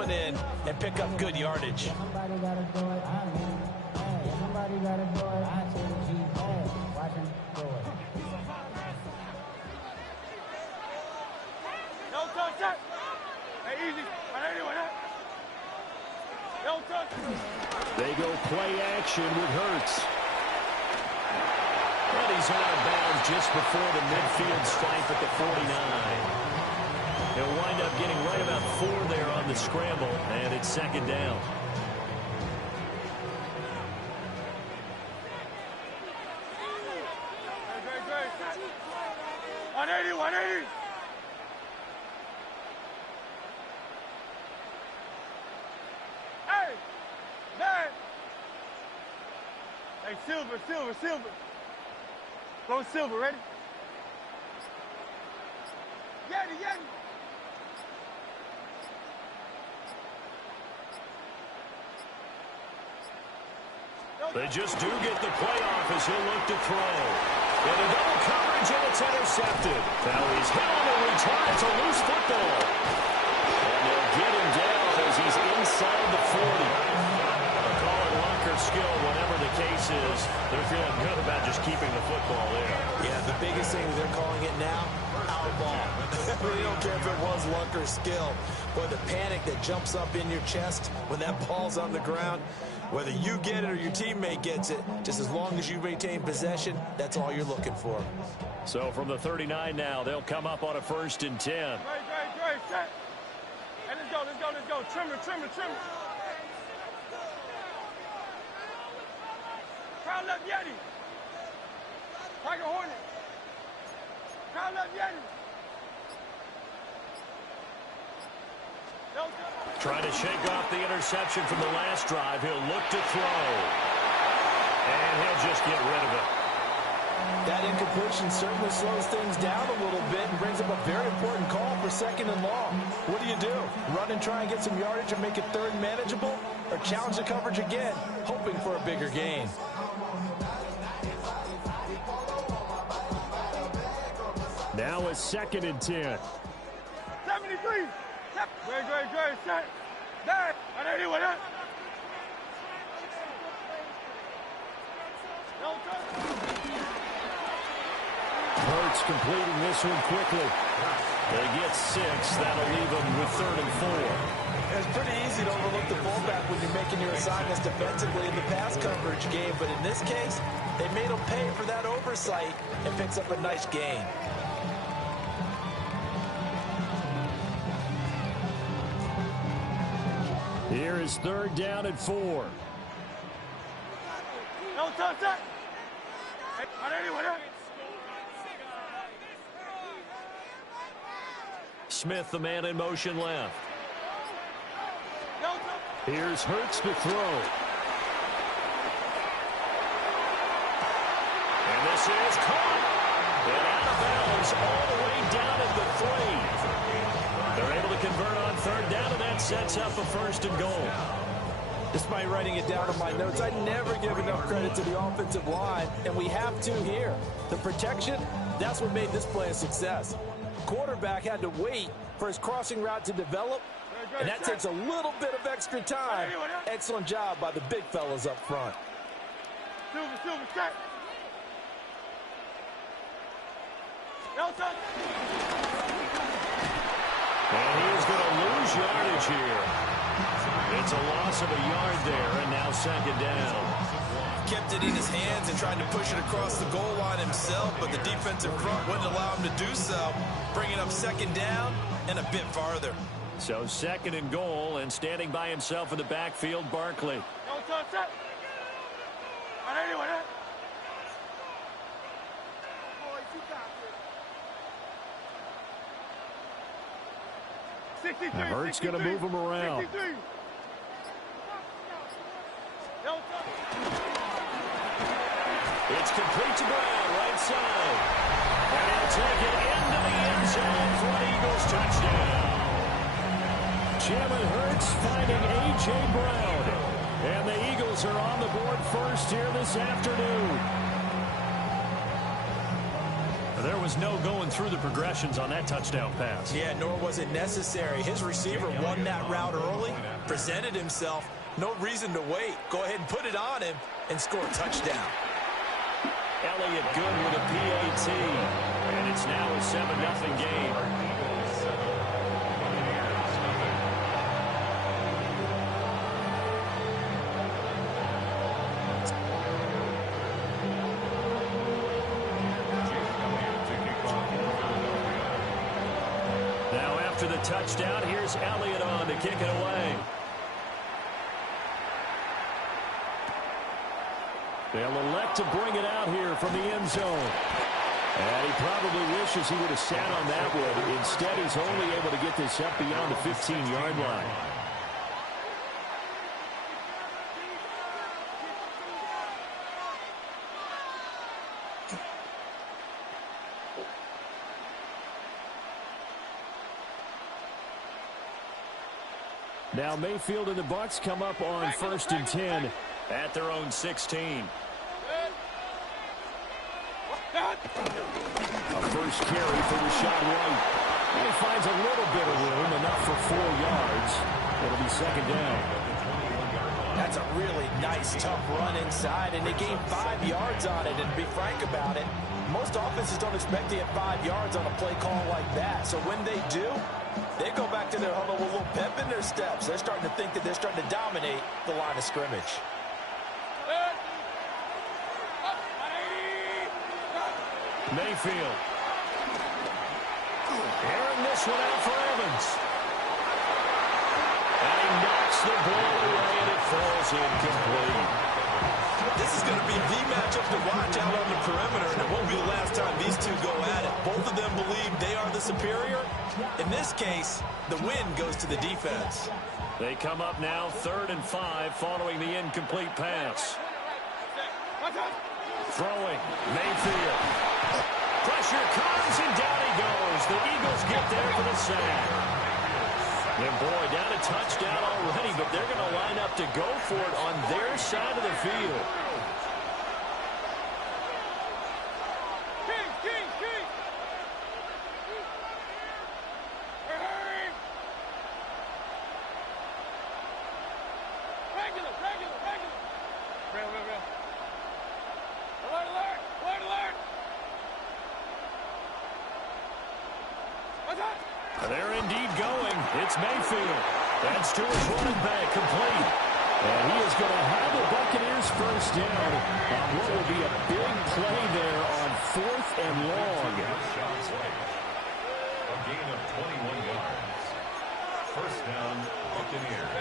one in and pick up good yardage. Somebody gotta do it. Somebody gotta do it. I say the G. Watch him do it. No touch that. Hey, easy. No touch. They go play action with Hurts. And he's out of bounds just before the midfield stripe at the 49. He'll wind up getting right about 4 there on the scramble, and it's second down. Great. 180. Hey, man. Hey, Silver. Go Silver, ready? Yeti. They just do get the playoff as he'll look to throw. And a double coverage, and it's intercepted. Now he's held and returns a loose football. And they'll get him down as he's inside the 40. They'll call it luck or skill, whatever the case is. They're feeling good about just keeping the football there. Yeah, the biggest thing they're calling it now, our ball. They don't care if it was luck or skill. Boy, the panic that jumps up in your chest when that ball's on the ground, whether you get it or your teammate gets it, just as long as you maintain possession, that's all you're looking for. So from the 39 now, they'll come up on a 1st and 10. Great. Set. Hey, let's go. Trimmer. Crowd left Yeti. Tiger Hornet. Crowd left Yeti. Trying to shake off the interception from the last drive. He'll look to throw. And he'll just get rid of it. That incompletion certainly slows things down a little bit and brings up a very important call for 2nd and long. What do? Run and try and get some yardage and make it 3rd and manageable? Or challenge the coverage again, hoping for a bigger gain? Now a 2nd and 10. 73. Great. Set. Back. 180 with it. No touch. Hurts completing this one quickly. They get 6. That'll leave them with 3rd and 4. It's pretty easy to overlook the fullback when you're making your assignments defensively in the pass coverage game, but in this case, they made him pay for that oversight and picks up a nice gain. Here is 3rd down and 4. No touch that. 180 with it. Smith, the man in motion left. No touch. Here's Hurts to throw. And this is caught. And out of bounds all the way down at the 3. They're able to convert on 3rd down, and that sets up a 1st and goal. Despite writing it down in my notes, I never give enough credit to the offensive line, and we have to here. The protection, that's what made this play a success. Quarterback had to wait for his crossing route to develop, and that takes a little bit of extra time. Excellent job by the big fellas up front. Silver, set. No touch. And he is going to lose yardage here. It's a loss of a yard there, and now 2nd down. Kept it in his hands and tried to push it across the goal line himself, but the defensive front wouldn't allow him to do so, bringing up 2nd down and a bit farther. So 2nd and goal, and standing by himself in the backfield, Barkley. No touch that. 180 with it. Now Hurts going to move him around. 63. No touch. It's complete to Brown, right side. And he'll take it into the end zone for an Eagles touchdown. Jalen Hurts finding A.J. Brown. And the Eagles are on the board first here this afternoon. There was no going through the progressions on that touchdown pass. Yeah, nor was it necessary. His receiver won that route early, presented himself. No reason to wait. Go ahead and put it on him and score a touchdown. Elliott good with a PAT. And it's now a 7-0 game. Now after the touchdown, here's Elliott on to kick it away. They'll elect to bring it out here from the end zone. And he probably wishes he would have sat on that one. Instead, he's only able to get this up beyond the 15-yard line. Now Mayfield and the Bucs come up on 1st and 10 at their own 16. A first carry for Rashad White. And he finds a little bit of room, enough for 4 yards. It'll be 2nd down. That's a really nice, tough run inside, and they gained 5 yards on it. And to be frank about it, most offenses don't expect to get 5 yards on a play call like that. So when they do, they go back to their huddle with a little pep in their steps. They're starting to think that they're starting to dominate the line of scrimmage. Mayfield. Airing this one out for Evans. And he knocks the ball away, and it falls incomplete. This is going to be the matchup to watch out on the perimeter, and it won't be the last time these two go at it. Both of them believe they are the superior. In this case, the win goes to the defense. They come up now 3rd and 5 following the incomplete pass. Throwing, Mayfield. Pressure comes, and down he goes. The Eagles get there for the sack. And boy, down a touchdown already, but they're going to line up to go for it on their side of the field. They're indeed going. It's Mayfield. That's to his running back, complete. And he is going to have the Buccaneers first down on what will be a big play there on 4th and long. A gain of 21 yards. First down, Buccaneers.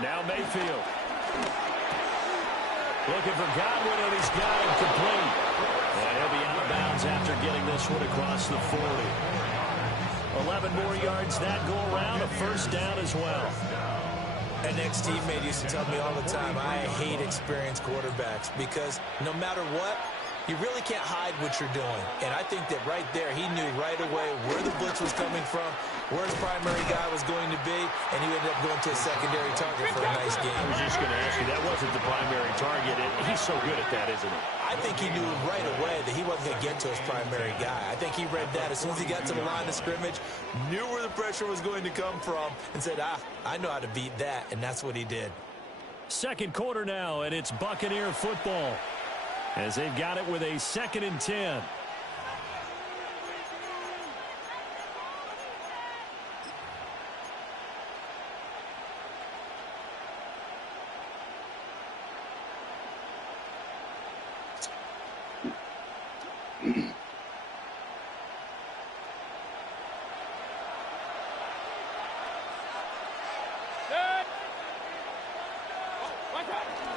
Now Mayfield. Looking for Godwin, and he's got him complete. And he'll be out of bounds after getting this one across the 40. 11 more yards that go around, a first down as well. An ex-teammate used to tell me all the time, I hate experienced quarterbacks because no matter what, you really can't hide what you're doing. And I think that right there, he knew right away where the blitz was coming from, where his primary guy was going to be, and he ended up going to a secondary target for a nice game. I was just going to ask you, that wasn't the primary target. He's so good at that, isn't he? I think he knew right away that he wasn't going to get to his primary guy. I think he read that as soon as he got to the line of scrimmage, knew where the pressure was going to come from, and said, I know how to beat that, and that's what he did. 2nd quarter now, and it's Buccaneer football as they've got it with a 2nd and 10.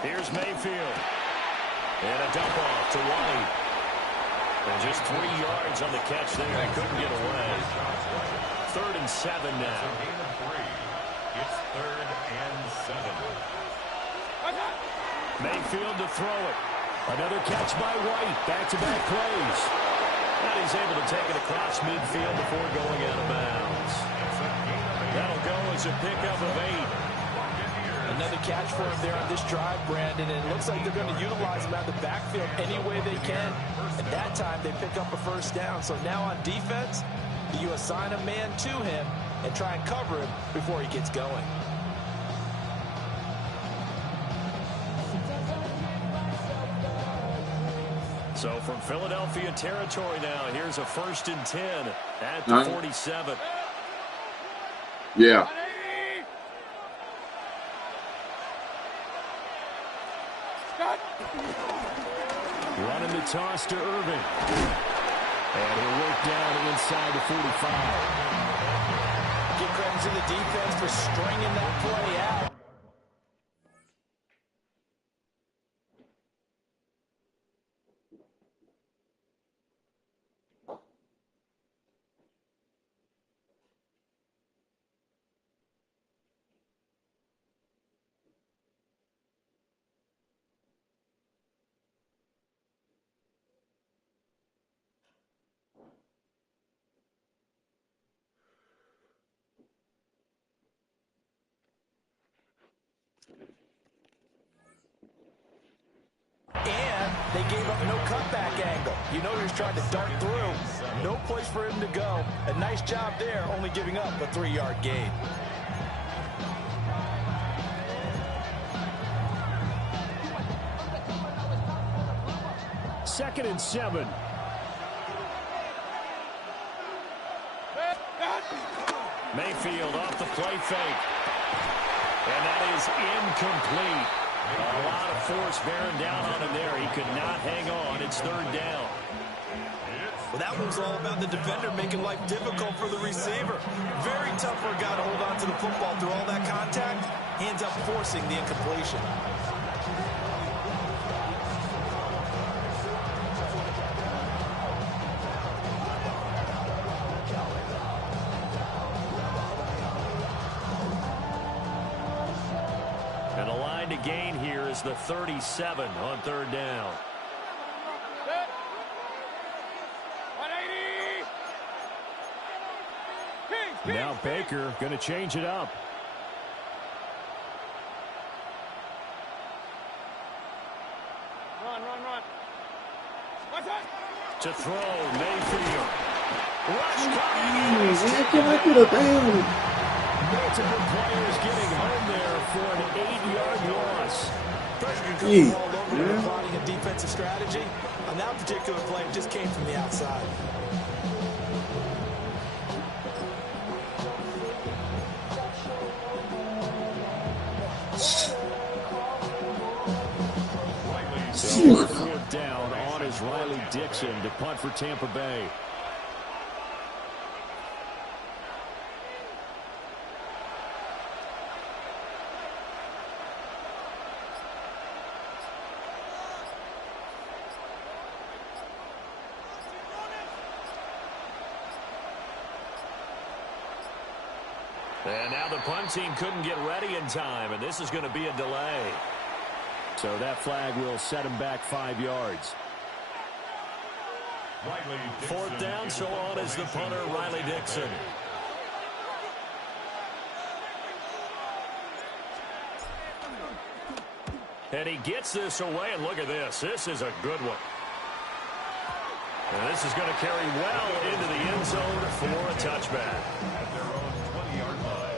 Here's Mayfield. And a dump off to White. And just 3 yards on the catch there. He couldn't get away. 3rd and 7 now. Gain of 3. It's 3rd and 7. Mayfield to throw it. Another catch by White. Back-to-back plays. And he's able to take it across midfield before going out of bounds. That'll go as a pickup of 8. Another catch for him there on this drive, Brandon, and it looks like they're going to utilize him out of the backfield any way they can. At that time, they pick up a first down. So now on defense, you assign a man to him and try and cover him before he gets going. So from Philadelphia territory now, here's a 1st and 10 at the 47. Yeah. Running the toss to Irving. And he'll work down inside the 45. Give credit to the defense for stringing that play out. And they gave up no cutback angle. You know he was trying to dart through. No place for him to go. A nice job there, only giving up a 3-yard gain. Second and 7. Mayfield off the play fake. And that is incomplete. A lot of force bearing down on him there. He could not hang on. It's 3rd down. Well, that was all about the defender making life difficult for the receiver. Very tough for a guy to hold on to the football through all that contact. He ends up forcing the incompletion. And the line to gain here is the 37 on 3rd down. Now Baker going to change it up. Run. What's that? To throw, Mayfield. Rush coming. Multiple players getting home there for an 8-yard loss. Pressure control all over when plotting a defensive strategy. On that particular play, it just came from the outside. So 4th down on is Riley Dixon to punt for Tampa Bay. And now the punt team couldn't get ready in time, and this is going to be a delay. So that flag will set him back 5 yards. 4th down, so on is the punter, Riley Dixon. And he gets this away, and look at this. This is a good one. And this is going to carry well into the end zone for a touchback. At their own 20-yard line.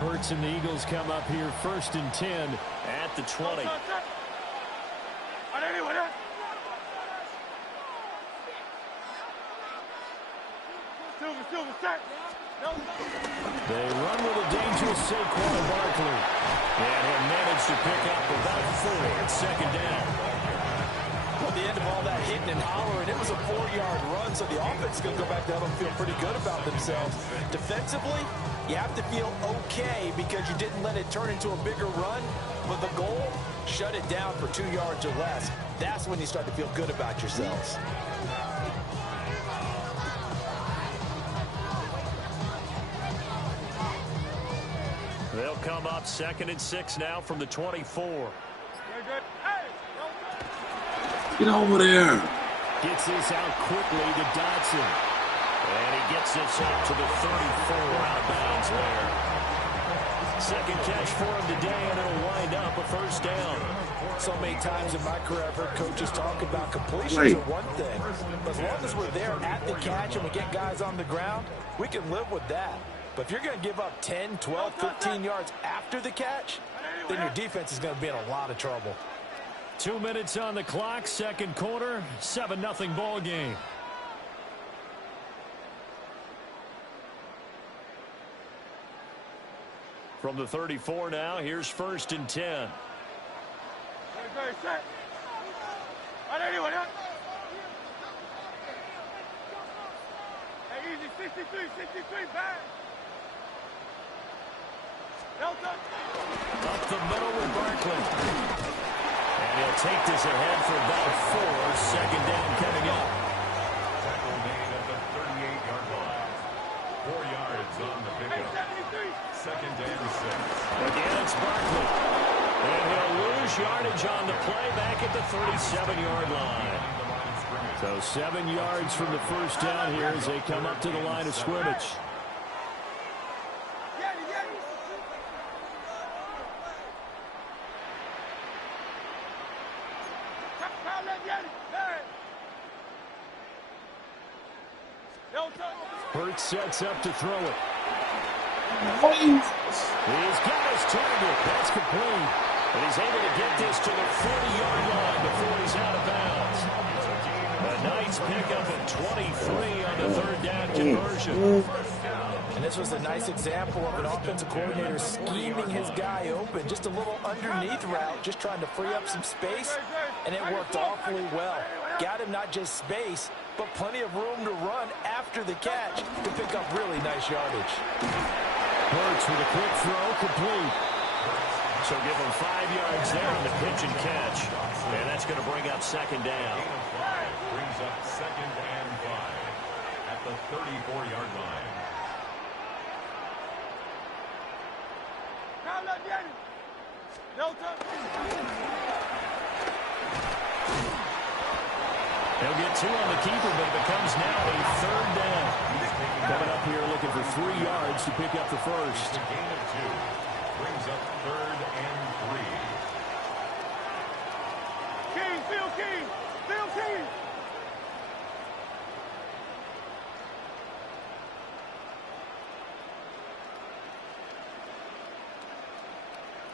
Hurts and the Eagles come up here 1st and 10 at the 20. They run with a dangerous Saquon Barkley. And he'll manage to pick up about 4 at 2nd down. Well, at the end of all that hitting and hollering, it was a 4-yard run, so the offense is going to go back down and feel pretty good about themselves. Defensively, you have to feel okay because you didn't let it turn into a bigger run, but the goal, shut it down for 2 yards or less. That's when you start to feel good about yourselves. They'll come up 2nd and 6 now from the 24. Get over there. Gets this out quickly to Dotson. And he gets this up to the 34 out of bounds there. Second catch for him today, and it'll wind up a first down. So many times in my career, I've heard coaches talk about completions are one thing. But as long as we're there at the catch and we get guys on the ground, we can live with that. But if you're going to give up 10, 12, 15 yards after the catch, then your defense is going to be in a lot of trouble. 2 minutes on the clock, second quarter, 7-0 ball game. From the 34 now, here's 1st and 10. Easy, 63, back. Up the middle with Barkley. And he'll take this ahead for about 4. Second down coming up. Tackle made at the 38-yard line. 4 yards on the pickup. 2nd and 6. Again, it's Barkley. And he'll lose yardage on the play back at the 37-yard line. So 7 yards from the first down here as they come up to the line of scrimmage. Hurts sets up to throw it. He's got his target. That's complete. And he's able to get this to the 40-yard line before he's out of bounds. A nice pickup of 23 on the 3rd down conversion. And this was a nice example of an offensive coordinator scheming his guy open. Just a little underneath route, just trying to free up some space, and it worked awfully well. Got him not just space, but plenty of room to run after the catch to pick up really nice yardage. Hurts with a quick throw, complete. So give him 5 yards there on the pitch and catch. And that's going to bring up 2nd down. Brings up 2nd and 5 at the 34-yard line. They'll get 2 on the keeper, but it becomes now a 3rd down. Coming up here looking for 3 yards to pick up the first. A gain of 2. Brings up 3rd and 3. King, Phil King.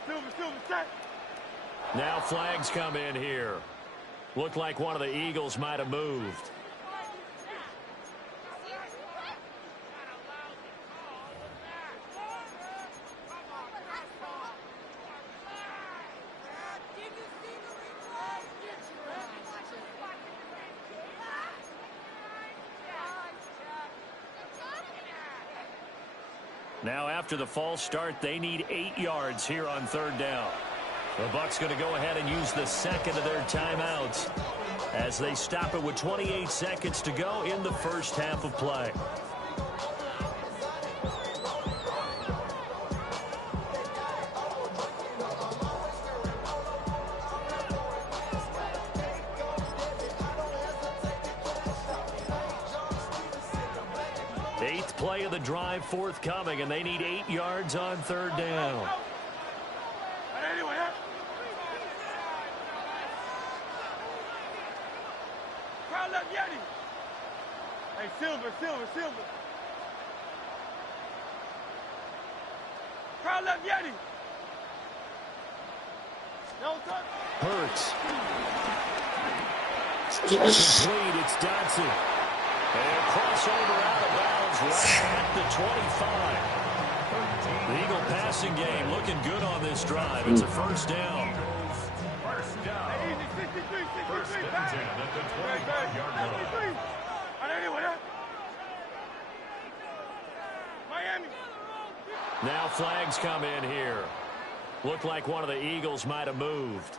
Silver, set. Now flags come in here. Looked like one of the Eagles might have moved. Now after the false start, they need 8 yards here on 3rd down. The Bucs going to go ahead and use the second of their timeouts as they stop it with 28 seconds to go in the first half of play. Eighth play of the drive forthcoming, and they need 8 yards on 3rd down. Hey, Silver. Crowd left Yeti. No touch. Hurts. Complete, it's Dotson. And a crossover out of bounds right at the 25. The Eagle passing game looking good on this drive. It's a first down. First down. Easy, 63, 1st and 10 back. at the 25-yard line. Miami. Now flags come in here. Looked like one of the Eagles might have moved.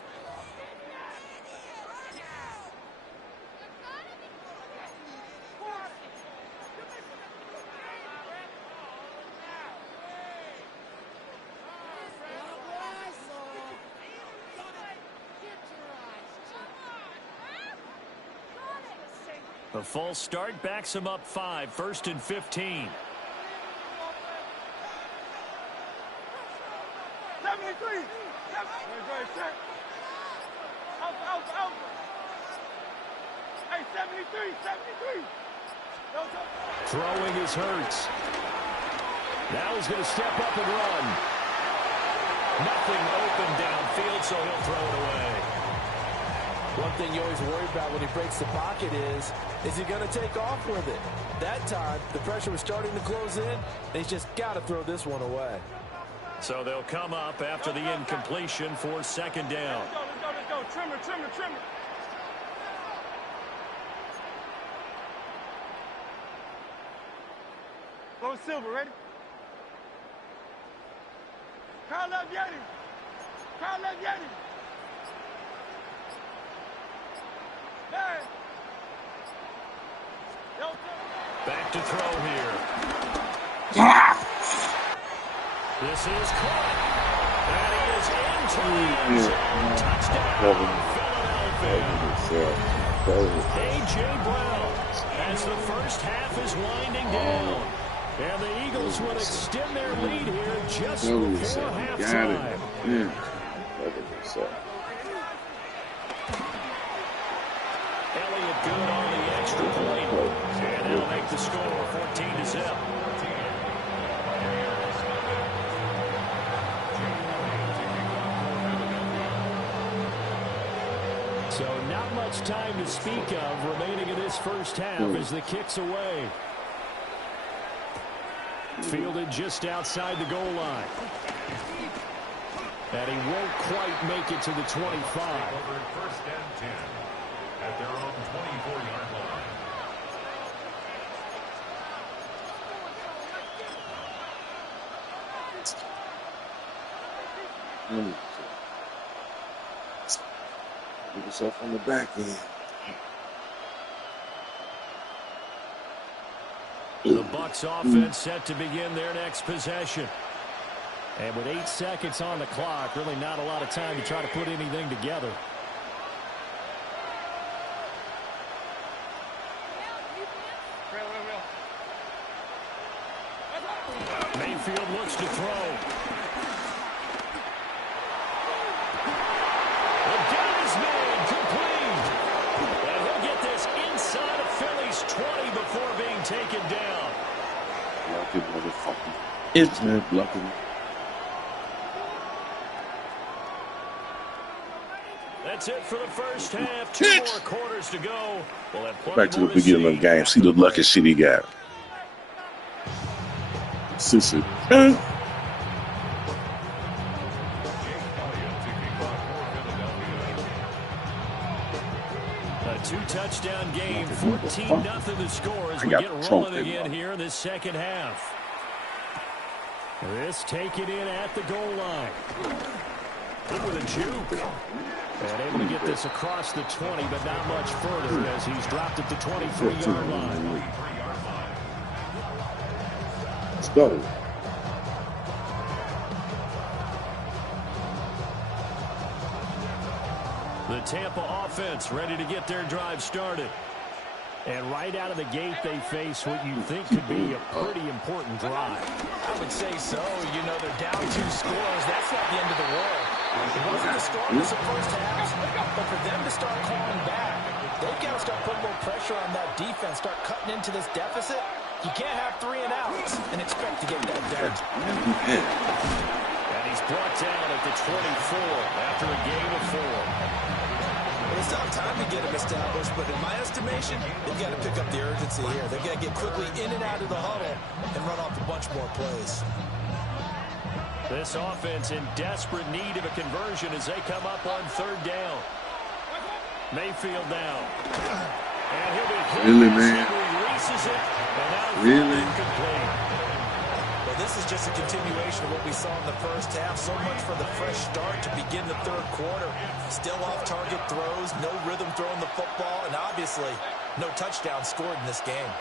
The false start backs him up 5, 1st and 15. 73. Out. Hey, 73. Throwing is Hurts. Now he's going to step up and run. Nothing open downfield, so he'll throw it away. One thing you always worry about when he breaks the pocket is he going to take off with it? That time, the pressure was starting to close in, and he's just got to throw this one away. So they'll come up after the incompletion for 2nd down. Let's go. Trimmer. Go Silver, ready? Kyle left Yeti. Hey. Back to throw here. This is caught. And he is into the end zone. Touchdown, Philadelphia. A.J. Brown as the first half is winding down. And the Eagles will extend their lead here just before halftime. Elliott good on the extra point. And they'll make the score 14-0. So not much time to speak of remaining in this first half as the kick's away. Fielded just outside the goal line. And he won't quite make it to the 25. First and 10 at their own 24-yard line. Get yourself on the back end. The Bucs offense set to begin their next possession. And with 8 seconds on the clock, really not a lot of time to try to put anything together. Mayfield looks to throw. The get is made, complete. And he'll get this inside of Philly's 20 before being taken down. Blocking, motherfucker. It's not blocking. That's it for the first half. 2 more quarters to go. We'll have back to the beginning of the game. See the lucky shit he got. Sissy. A 2-touchdown game, 14-0 the score as we get rolling again here in this second half. This taken in at the goal line. Good with a juke. And able to get this across the 20, but not much further as he's dropped at the 23-yard line. Let's go. The Tampa offense ready to get their drive started. And right out of the gate, they face what you think could be a pretty important drive. I would say so. You know, they're down 2 scores. That's not the end of the world. It wasn't the strongest of first halves, but for them to start clawing back, they've got to start putting more pressure on that defense, start cutting into this deficit. You can't have 3 and outs and expect to get that done. And he's brought down at the 24 after a game of 4. Well, they still have time to get him established, but in my estimation, they've got to pick up the urgency here. They've got to get quickly in and out of the huddle and run off a bunch more plays. This offense in desperate need of a conversion as they come up on 3rd down. Mayfield down. And he'll be hit. Really, man? He releases it, and now really? Incomplete. Well, this is just a continuation of what we saw in the first half. So much for the fresh start to begin the 3rd quarter. Still off-target throws, no rhythm throwing the football, and obviously no touchdown scored in this game.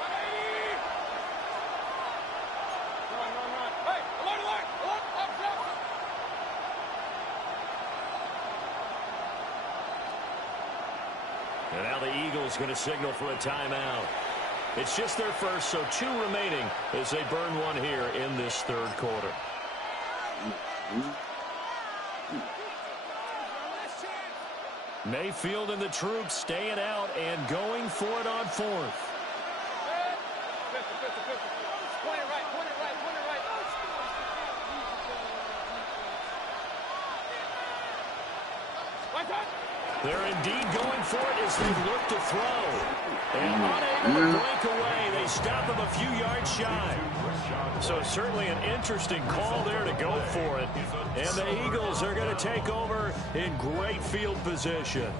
is going to signal for a timeout. It's just their first, so 2 remaining as they burn one here in this third quarter. Mayfield and the troops staying out and going for it on 4th. They're indeed going for it as they look to throw. And unable to break away. They stop him a few yards shy. So certainly an interesting call there to go for it. And the Eagles are going to take over in great field position.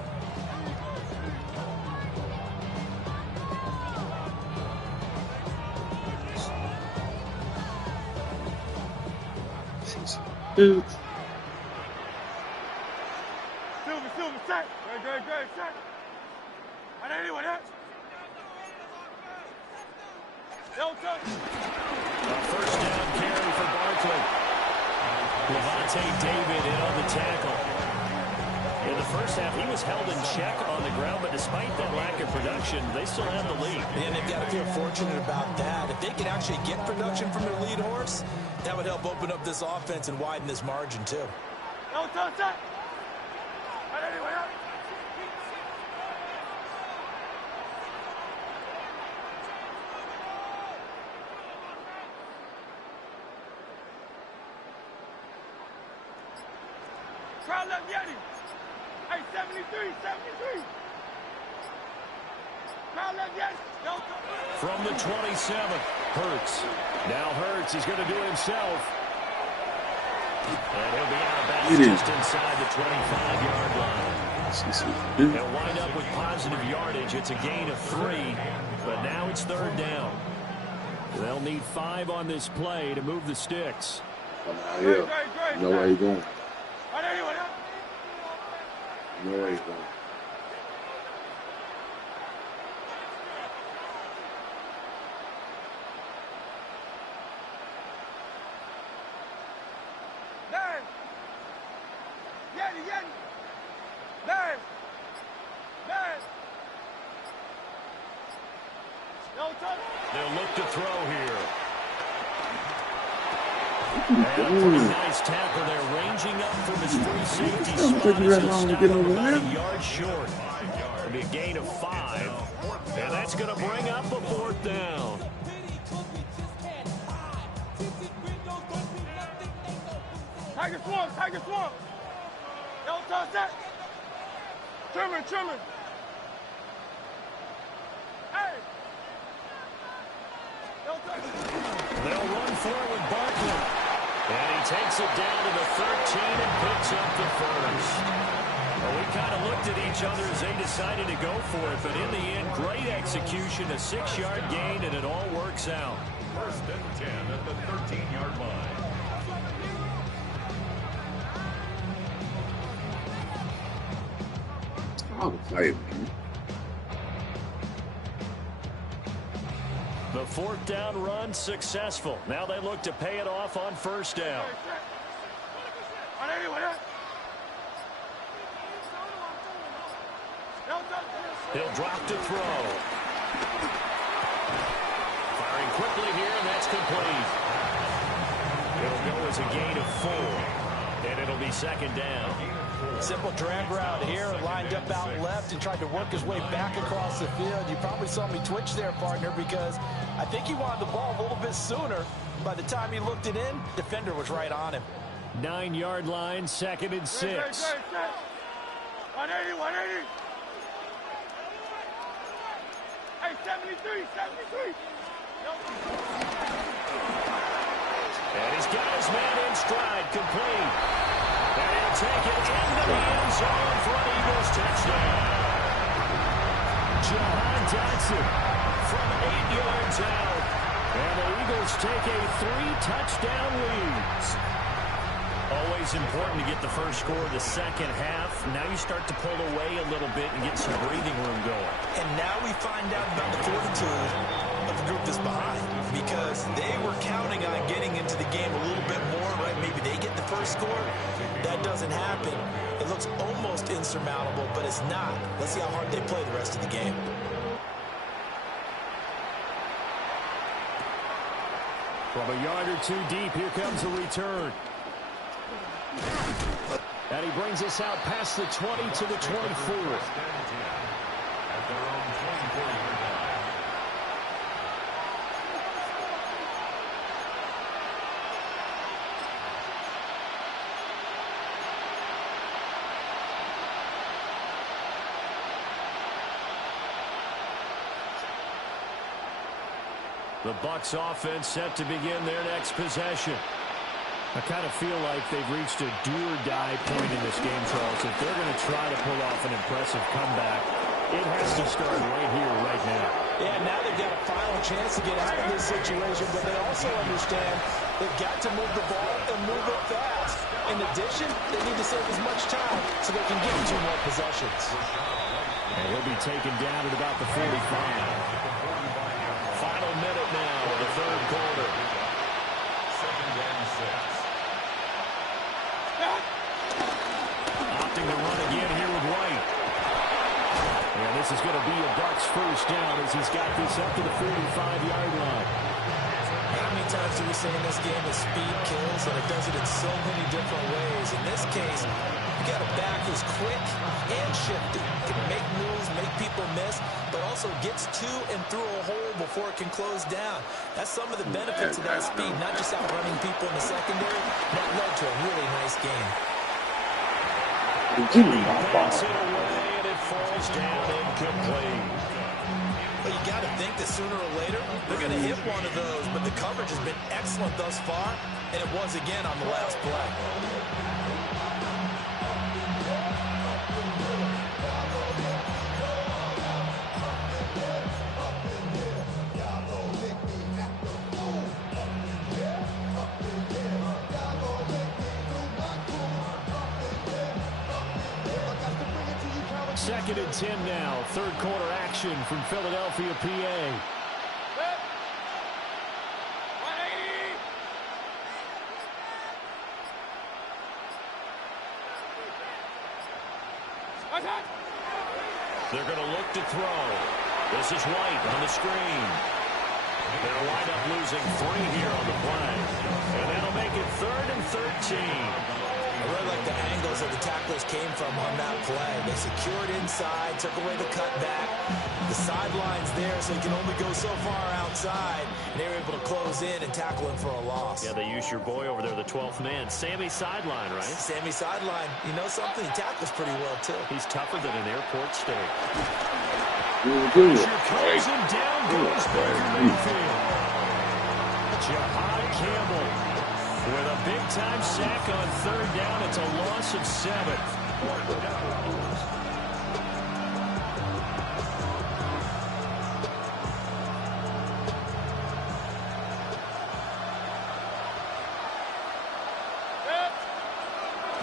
Dude. Silver, set. Good, set. And anyone else? No touch. A first down carry for Barkley. Levante David in on the tackle. In the first half, he was held in check on the ground, but despite that lack of production, they still have the lead. And they've got to feel fortunate about that. If they can actually get production from their lead horse, that would help open up this offense and widen this margin, too. No touch, set. And anyone else? Crowd left Yeti. Hey, 73. Crowd left Yeti. No touch. From the 27, Hurts. Now Hurts is going to do it himself. And he'll be out of bounds just inside the 25-yard line. They'll wind up with positive yardage. It's a gain of 3, but now it's third down. They'll need 5 on this play to move the sticks. You know where you're going. And anyone else? You know where you're going. They'll look to throw here. And a pretty nice tackle there, ranging up from his free safety spot. About a yard short. It'll be a gain of 5. And that's going to bring up a 4th down. Tiger Swamp. No touch that. Trimmer. Hey. No touch. They'll run forward with Barkley. And he takes it down to the 13 and picks up the first. Well, we kind of looked at each other as they decided to go for it, but in the end, great execution, a 6-yard gain, and it all works out. First and 10 at the 13-yard line. The 4th down run successful. Now they look to pay it off on first down. On anyone else? No touch. He'll drop to throw. Firing quickly here, and that's complete. It'll go as a gain of 4, and it'll be second down. Simple drag route here, lined up out left and tried to work his way back across the field. You probably saw me twitch there, partner, because I think he wanted the ball a little bit sooner. By the time he looked it in, defender was right on him. 9-yard line, 2nd and 6. 180. Hey, 73. And he's got his man in stride, complete. And he'll take it into the end zone for an Eagles touchdown. Jahan Dotson from 8 yards out. And the Eagles take a 3-touchdown lead. Always important to get the first score of the second half. Now you start to pull away a little bit and get some breathing room going. And now we find out about the fortitude of the group that's behind, because they were counting on getting into the game a little bit more, right? Maybe they get the first score. That doesn't happen. It looks almost insurmountable, but it's not. Let's see how hard they play the rest of the game. From a yard or two deep, here comes the return. And he brings us out past the 20 to the 24. At their own 24-yard line. The Bucs offense set to begin their next possession. I kind of feel like they've reached a do-or-die point in this game, Charles. If they're going to try to pull off an impressive comeback, it has to start right here, right now. Yeah, now they've got a final chance to get out of this situation, but they also understand they've got to move the ball and move it fast. In addition, they need to save as much time so they can get 2 more possessions. And he'll be taken down at about the 45. Final minute now of the third quarter. 2nd and 6. Opting to run again here with White. And this is going to be a Bucs first down as he's got this up to the 45-yard line. How many times do we say in this game that speed kills, and it does it in so many different ways? In this case, you got a back who's quick and shifty, can make moves, make people miss, but also gets to and through a hole before it can close down. That's some of the benefits of that speed, not just outrunning people in the secondary. That led to a really nice game. Bats it away, and it falls down incomplete. But you got to think that sooner or later, they're going to hit one of those, but the coverage has been excellent thus far, and it was again on the last play. Second and 10 now. Third quarter action from Philadelphia, PA. 180. They're going to look to throw. This is White on the screen. They'll wind up losing 3 here on the play. And that'll make it 3rd and 13. I really like the angles that the tacklers came from on that play. They secured inside, took away the cutback. The sideline's there, so you can only go so far outside. And they were able to close in and tackle him for a loss. Yeah, they used your boy over there, the 12th man. Sammy Sideline, right? Sammy Sideline. You know something? He tackles pretty well, too. He's tougher than an airport steak. Good. Comes and down goes Baker Mayfield. Jahad Campbell with a big-time sack on 3rd down. It's a loss of 7.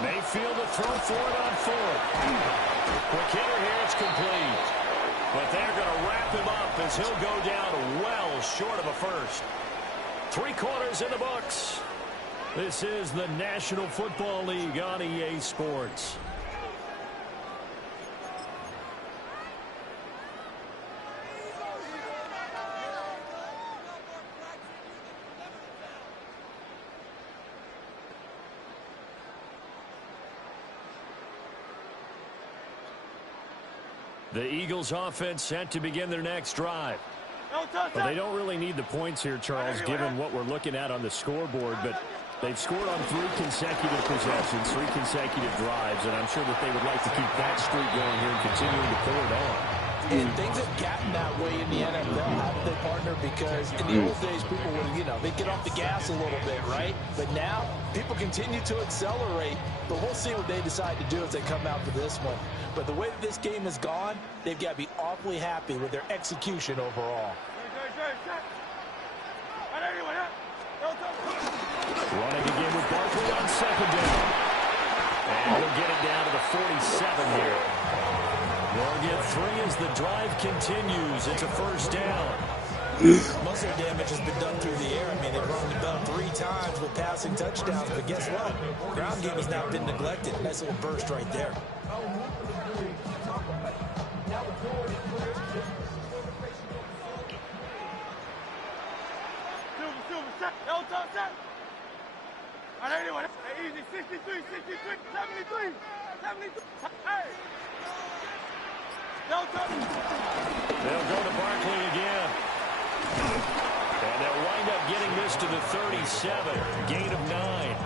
Mayfield to throw for it on 4th. Quick hitter here, it's complete. But they're going to wrap him up as he'll go down well short of a first. 3 quarters in the books. This is the National Football League on EA Sports. The Eagles offense set to begin their next drive. But they don't really need the points here, Charles, given what we're looking at on the scoreboard. But they've scored on 3 consecutive possessions, 3 consecutive drives, and I'm sure that they would like to keep that streak going here and continuing to pour it on. And things have gotten that way in the NFL, haven't they, partner? Because in the old days, people would, they'd get off the gas a little bit, right? But now, people continue to accelerate. But we'll see what they decide to do as they come out for this one. But the way that this game has gone, they've got to be awfully happy with their execution overall. Running again with Barkley on 2nd down. And he'll get it down to the 47 here. They'll get 3 as the drive continues. It's a first down. Most of the damage has been done through the air. I mean, they've run about 3 times with passing touchdowns. But guess what? Ground game has not been neglected. Nice little burst right there. Outside. All right, anyway. Easy. 63, 63, 73, 73. Hey. No touch. They'll go to Barkley again. And they'll wind up getting this to the 37. Gain of 9.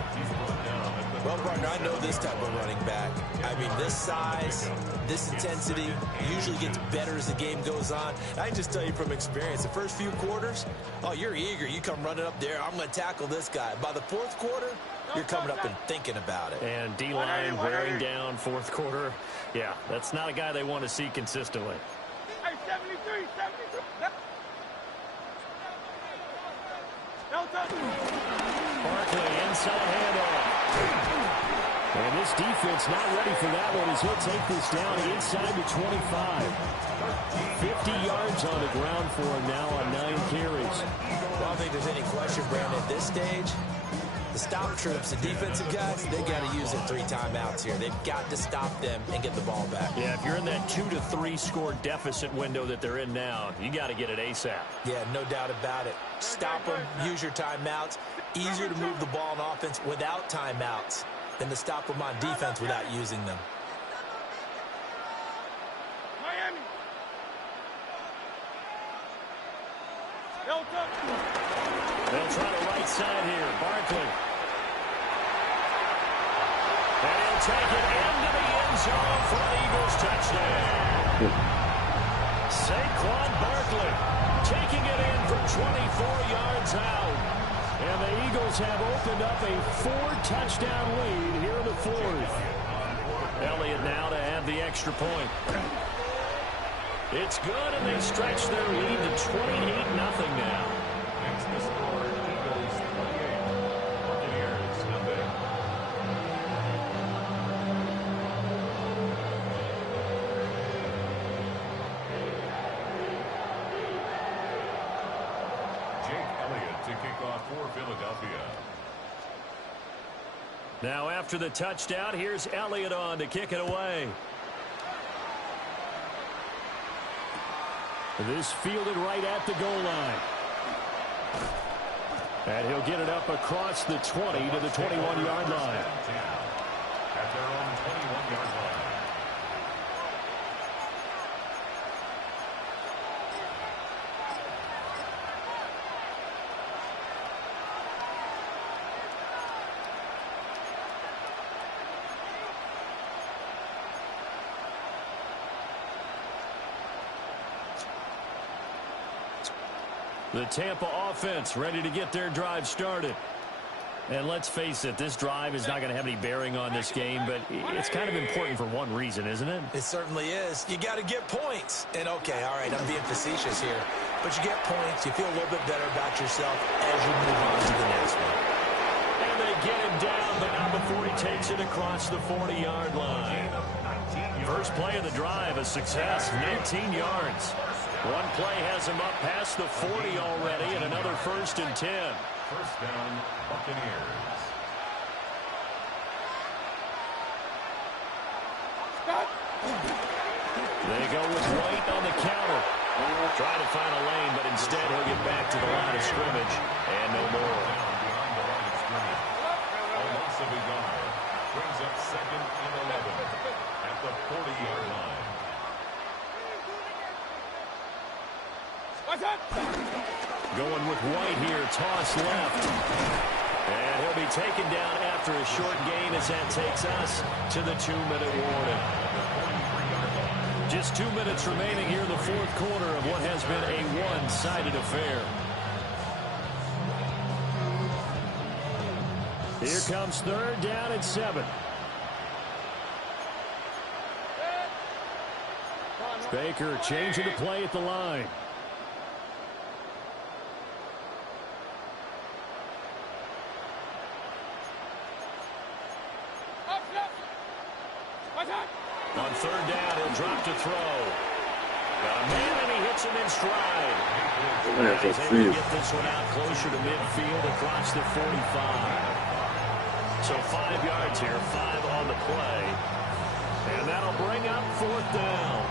Well, partner, I know this type of running back. I mean, this size, this intensity usually gets better as the game goes on. I can just tell you from experience, the first few quarters, oh, you're eager. You come running up there, I'm going to tackle this guy. By the fourth quarter, you're coming up and thinking about it. And D-line wearing down fourth quarter. Yeah, that's not a guy they want to see consistently. Hey, 73, 73. No touch. Barkley inside handoff. And this defense not ready for that one as he'll take this down inside the 25. 50 yards on the ground for him now on 9 carries. Well, I don't think there's any question, Brandon, at this stage, the stop troops, the defensive guys, they got to use their 3 timeouts here. They've got to stop them and get the ball back. Yeah, if you're in that 2 to 3 score deficit window that they're in now, you got to get it ASAP. Yeah, no doubt about it. Stop them, use your timeouts. Easier to move the ball on offense without timeouts than to stop them on defense without using them. Miami. No touch. They'll try the right side here. Barkley. And he'll take it into the end zone for an Eagles touchdown. Saquon Barkley taking it in from 24 yards out. And the Eagles have opened up a 4-touchdown lead here in the fourth. Elliott now to have the extra point. It's good, and they stretch their lead to 28-0 now. Next to score, Eagles 28. Buccaneers nothing. Jake Elliott to kick off for Philadelphia. Now after the touchdown, here's Elliott on to kick it away. This fielded right at the goal line. And he'll get it up across the 20 to the 21-yard line. At their own 21-yard line. The Tampa offense ready to get their drive started. And let's face it, this drive is not going to have any bearing on this game, but it's kind of important for one reason, isn't it? It certainly is. You got to get points. And, okay, all right, I'm being facetious here. But you get points. You feel a little bit better about yourself as you move on to the next one. And they get him down, but not before he takes it across the 40-yard line. First play of the drive, a success, 19 yards. One play has him up past the 40 already, and another 1st and 10. First down, Buccaneers. They go with White on the counter. Trying to find a lane, but instead he'll get back to the line of scrimmage. And no more. Down behind the line of scrimmage. A loss of a yard. Brings up 2nd and 11 at the 40-yard line. Going with White here, toss left. And he'll be taken down after a short gain as that takes us to the 2-minute warning. Just 2 minutes remaining here in the fourth quarter of what has been a one-sided affair. Here comes 3rd down and 7. Baker changing the play at the line. On 3rd down, he'll drop to throw. Got a man, and he hits him in stride. He's able to get this one out closer to midfield across the 45. So 5 yards here, 5 on the play. And that'll bring up 4th down.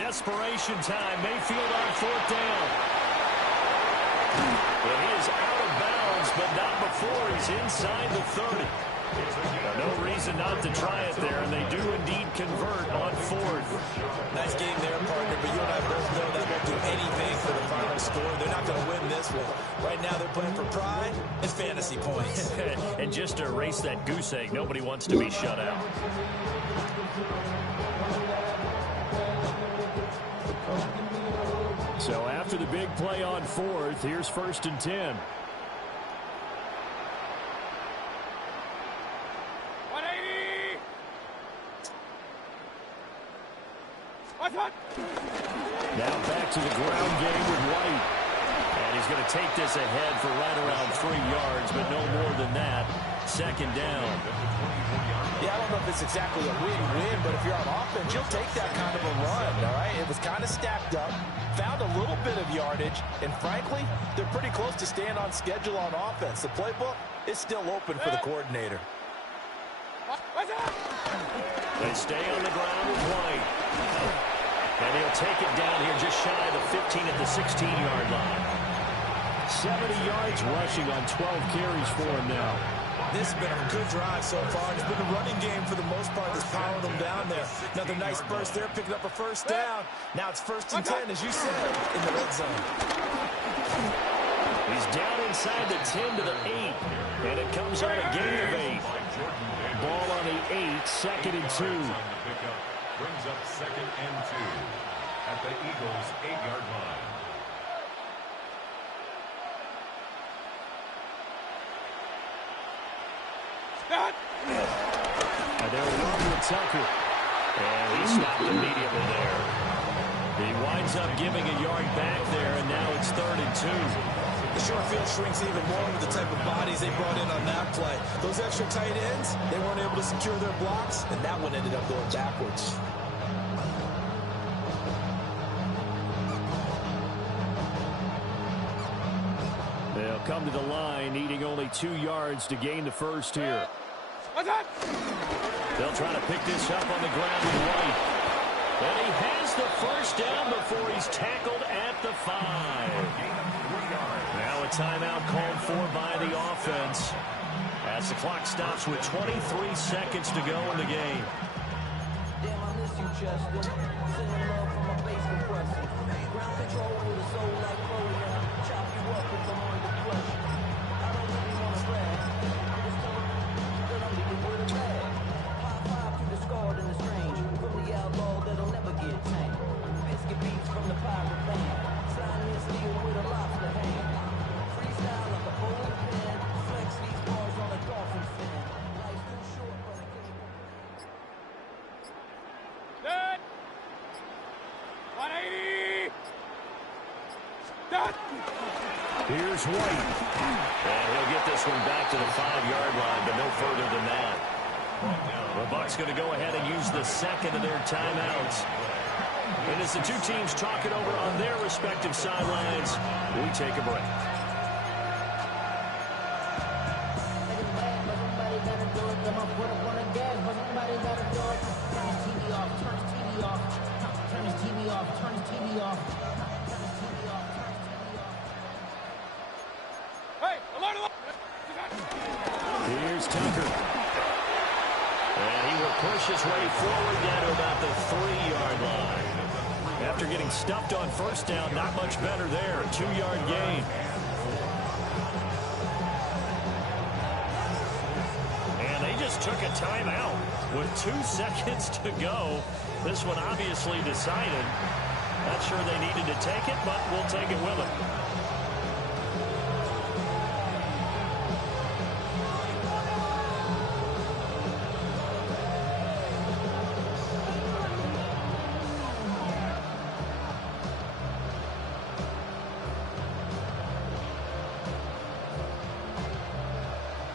Desperation time. Mayfield on 4th down. But he is out of bounds, but not before he's inside the 30. No reason not to try it there, and they do indeed convert on 4th. Nice game there, partner, but you and I both know that won't do anything for the final score. They're not going to win this one. Right now they're playing for pride and fantasy points. And just to erase that goose egg, nobody wants to be shut out. So after the big play on 4th, here's 1st and 10. Now back to the ground game with White. And he's going to take this ahead for right around 3 yards, but no more than that. 2nd down. Yeah, I don't know if it's exactly a win-win, but if you're on offense, you'll take that kind of a run, all right? It was kind of stacked up, found a little bit of yardage, and frankly, they're pretty close to staying on schedule on offense. The playbook is still open for the coordinator. They stay on the ground with White. And he'll take it down here just shy of the 15 at the 16-yard line. 70 yards rushing on 12 carries for him now. This has been a good drive so far. It's been a running game for the most part that's powering them down there. Another nice burst there, picking up a 1st down. Now it's 1st and 10, as you said, in the red zone. He's down inside the 10 to the 8, and it comes on a gain of 8. Ball on the 8, 2nd and 2. Brings up 2nd and 2 at the Eagles' 8-yard line. And they're running with Tucker. And he stopped immediately there. He winds up giving a yard back there, and now it's 3rd and 2. The short field shrinks even more with the type of bodies they brought in on that play. Those extra tight ends, they weren't able to secure their blocks, and that one ended up going backwards. They'll come to the line, needing only 2 yards to gain the 1st here. They'll try to pick this up on the ground with White. And he has the 1st down before he's tackled at the 5. Now a timeout called for by the offense as the clock stops with 23 seconds to go in the game. Damn, I miss you, Chester. Sending love from my bass compressor. Ground control with a soul like Chloe. Chop you up if I'm under pressure. I don't really want to brag. I'm just telling you that I'm leaving with a bag. 5-5 to the scarred and the strange. From the outlaw that'll never get tamed. Biscuit beats from the pirate band. Sign this deal with a lobster hand. Freestyle like a bowling pin. Flex these bars on a dolphin fin. Life's too short, but I can't. Set. 180. Done. Here's White. And he'll get this one back to the 5-yard line, but no further than that. The Bucs going to go ahead and use the 2nd of their timeouts. And as the two teams talk it over on their respective sidelines, we take a break. Hey, alert, alert. Here's Tucker. And he will push his way forward down to about the 3-yard line. After getting stuffed on 1st down, not much better there. 2-yard gain. And they just took a timeout with 2 seconds to go. This one obviously decided. Not sure they needed to take it, but we'll take it with them.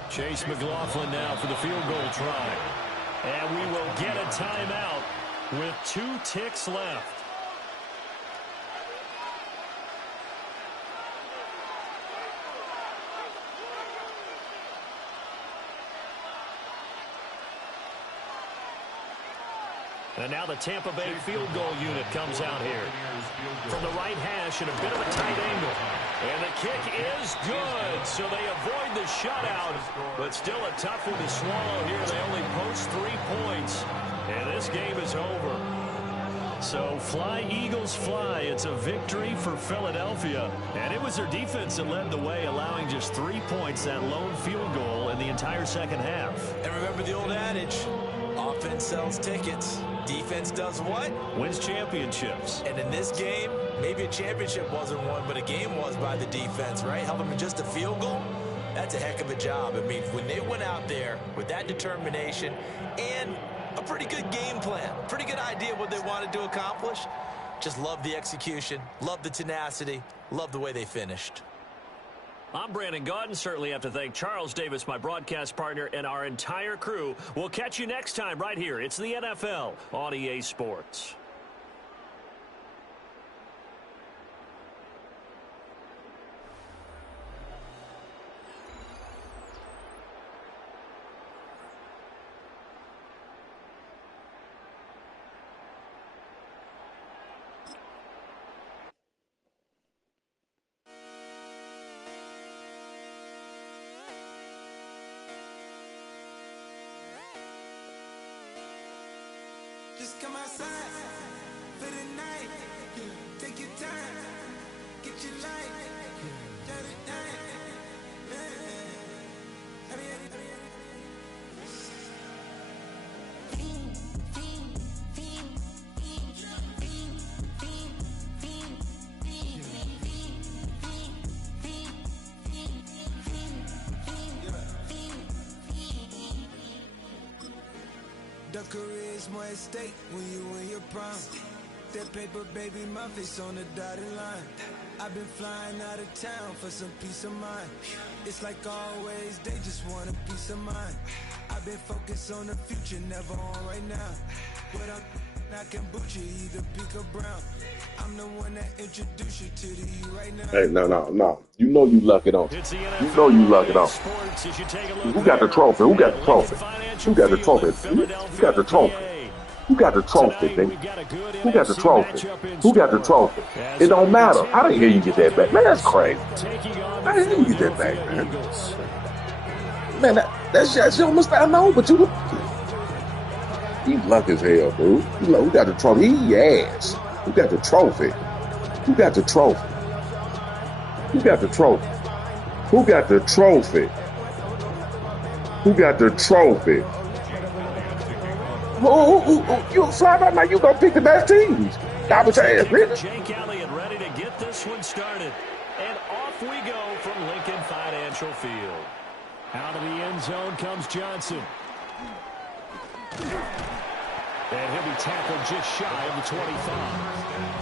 Chase McLaughlin now for the field goal try. And we will get a timeout with 2 ticks left. And now the Tampa Bay field goal unit comes out here. From the right hash at a bit of a tight angle. And the kick is good. So they avoid the shutout. But still a tough one to swallow here. They only post 3 points. And this game is over. So fly, Eagles, fly. It's a victory for Philadelphia. And it was their defense that led the way, allowing just 3 points, that lone field goal in the entire second half. And remember the old adage, offense sells tickets. Defense does what? Wins championships. And in this game, maybe a championship wasn't won, but a game was by the defense, right? Helping them just a field goal. That's a heck of a job. I mean, when they went out there with that determination and a pretty good game plan, pretty good idea what they wanted to accomplish, just love the execution, love the tenacity, love the way they finished. I'm Brandon Gaudin. Certainly have to thank Charles Davis, my broadcast partner, and our entire crew. We'll catch you next time right here. It's the NFL on EA Sports. Just come outside for the night. Take your time, get your life. Let it down. The career is more at stake when you in your prime. That paper, baby, my face on the dotted line. I've been flying out of town for some peace of mind. It's like always, they just want a peace of mind. I've been focused on the future, never on right now. But I can boot you either pink or brown. I'm the one that introduced you to the you right now. Hey, no. You know you luck it on. You know you luck it on. Who got the trophy? Who got the trophy? Who got the trophy? Who got the trophy? Who got the trophy, baby? Who got the trophy? Who got the trophy? It don't matter. I didn't hear you get that back. Man, that's crazy. I didn't hear you get that back, man. Man, that's your mistake. I know, but you lucky as hell, dude. Who got the trophy? He ass. Who got the trophy? Who got the trophy? Who got the trophy? Who got the trophy? Who got the trophy? You fly right now, you gonna pick the best teams. I was saying, really? Jake Elliott ready to get this one started. And off we go from Lincoln Financial Field. Out of the end zone comes Johnson. And he'll be tackled just shy of the 25.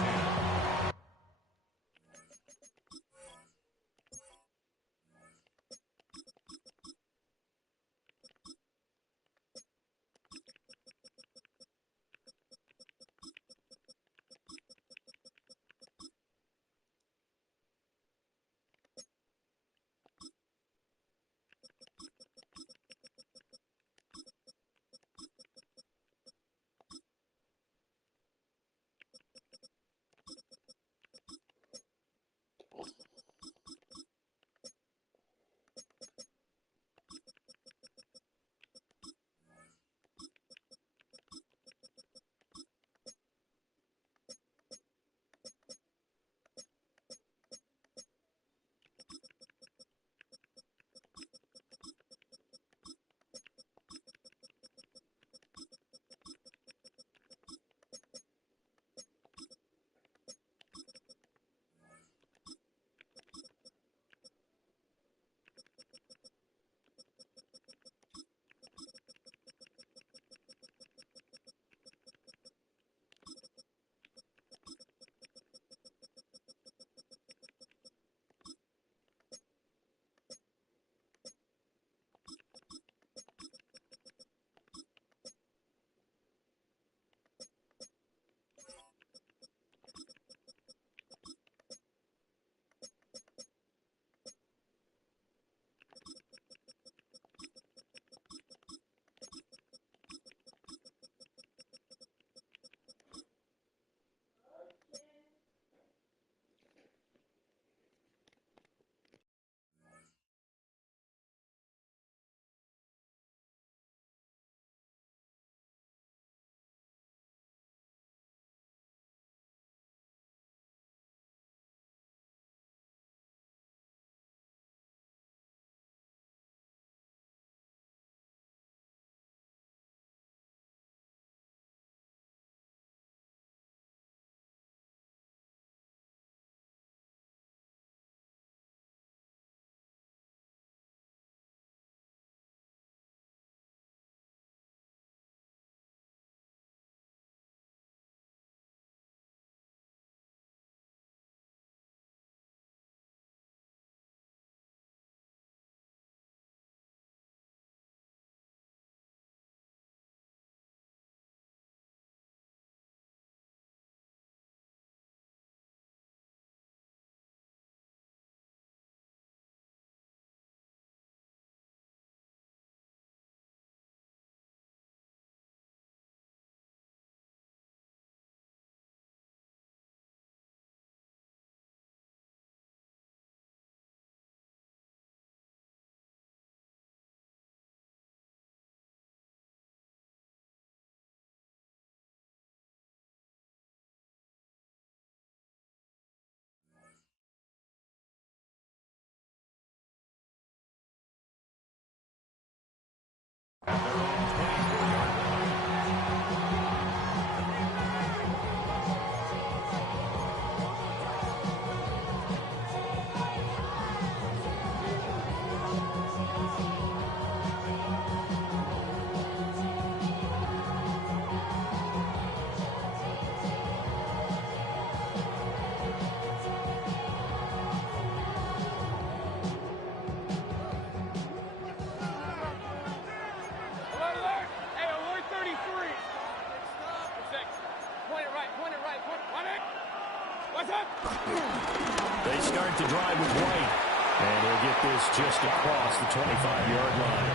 They start the drive with White. And he'll get this just across the 25-yard line.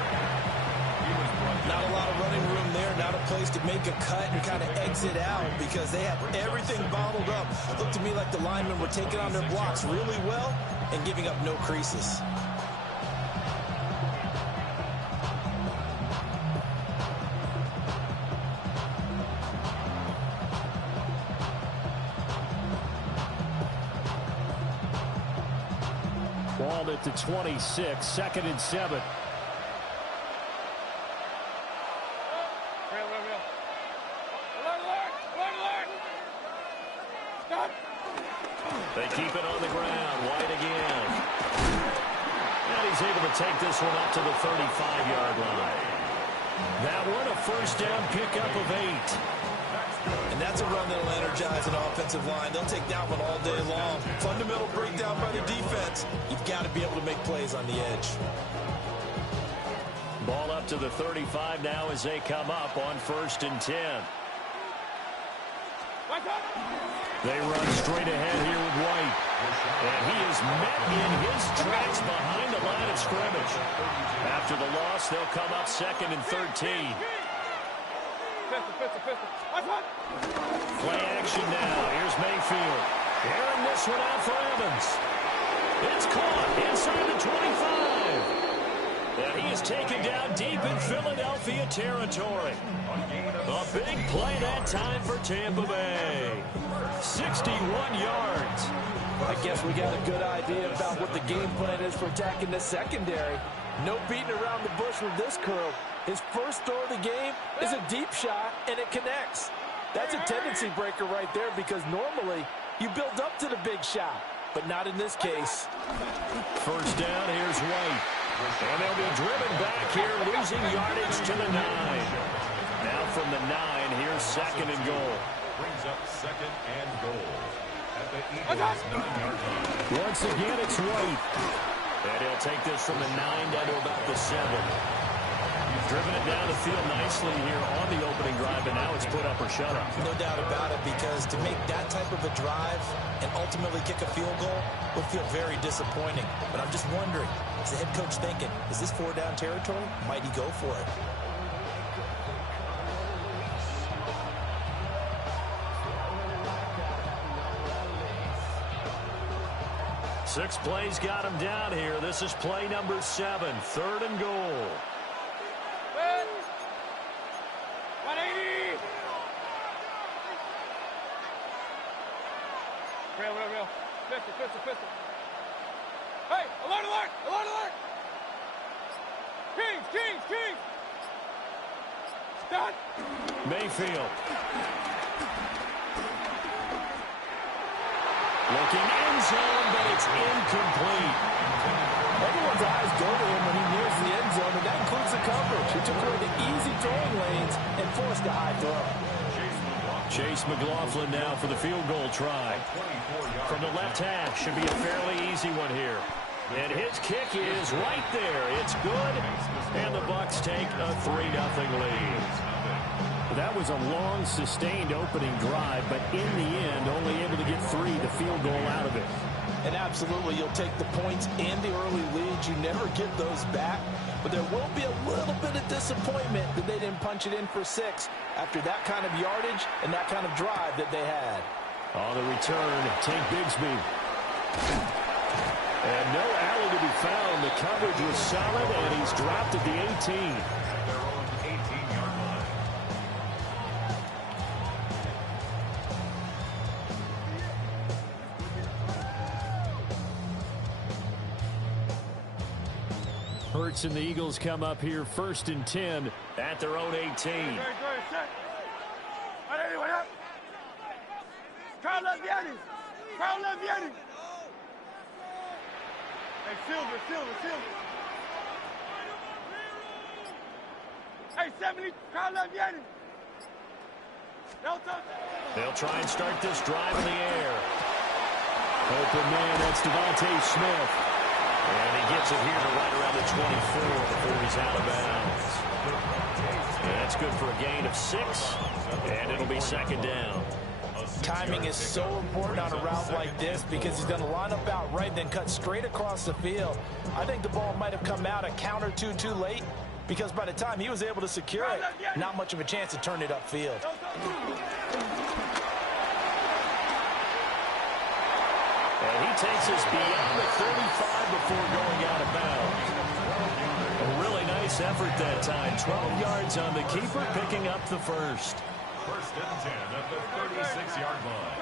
Not a lot of running room there, not a place to make a cut and kind of exit out because they had everything bottled up. It looked to me like the linemen were taking on their blocks really well and giving up no creases. Ball at the 26, 2nd and 7. They keep it on the ground. White again. And he's able to take this one up to the 35-yard line. That one, a first down pickup of 8. And that's a run that'll energize an offensive line. They'll take that one all day long. Fundamental breakdown by the defense. You've got to be able to make plays on the edge. Ball up to the 35 now as they come up on 1st and 10. They run straight ahead here with White. And he is met in his tracks behind the line of scrimmage. After the loss, they'll come up 2nd and 13. Play action now. Here's Mayfield. Airing this one out for Evans. It's caught inside the 25. And he is taken down deep in Philadelphia territory. A big play that time for Tampa Bay. 61 yards. I guess we got a good idea about what the game plan is for attacking the secondary. No beating around the bush with this curl. His first throw of the game is a deep shot, and it connects. That's a tendency breaker right there because normally you build up to the big shot, but not in this case. First down, here's White. And they'll be driven back here, losing yardage to the 9. Now from the 9, here's 2nd and goal. Brings up 2nd and goal at the Eagles' 9-yard line. Once again, it's White. And he'll take this from the 9 down to about the 7. Driven it down the field nicely here on the opening drive, and now it's put up or shut up. No doubt about it, because to make that type of a drive and ultimately kick a field goal would feel very disappointing. But I'm just wondering, is the head coach thinking, is this 4-down territory? Might he go for it? Six plays got him down here. This is play number 7, 3rd and goal. 180. Real. Pistol. Hey, alert. Kings. Stop. Mayfield. Looking end zone, but it's incomplete. Everyone's eyes go to him when he nears the end zone, and that includes the coverage. He took away the easy throwing lanes and forced a high throw. Chase McLaughlin now for the field goal try. From the left half, should be a fairly easy one here. And his kick is right there. It's good, and the Bucs take a 3-0 lead. That was a long, sustained opening drive, but in the end, only able to get 3, the field goal out of it. And absolutely, you'll take the points and the early leads. You never get those back, but there will be a little bit of disappointment that they didn't punch it in for 6 after that kind of yardage and that kind of drive that they had. On the return, Tank Bigsby. And no alley to be found. The coverage was solid, and he's dropped at the 18. Hurts and the Eagles come up here 1st and 10 at their own 18. Carl Leviani. Hey, Silver. Hey, 70, Carl Leviani. They'll try and start this drive in the air. Open man, that's Devontae Smith. And he gets it here to right around the 24 before he's out of bounds. And that's good for a gain of 6, and it'll be 2nd down. Timing is so important on a route like this because he's going to line up out right, then cut straight across the field. I think the ball might have come out a count or two too late because by the time he was able to secure it, not much of a chance to turn it upfield. And he takes us beyond the 35 before going out of bounds. A really nice effort that time. 12 yards on the keeper, picking up the first. First and 10 at the 36-yard line.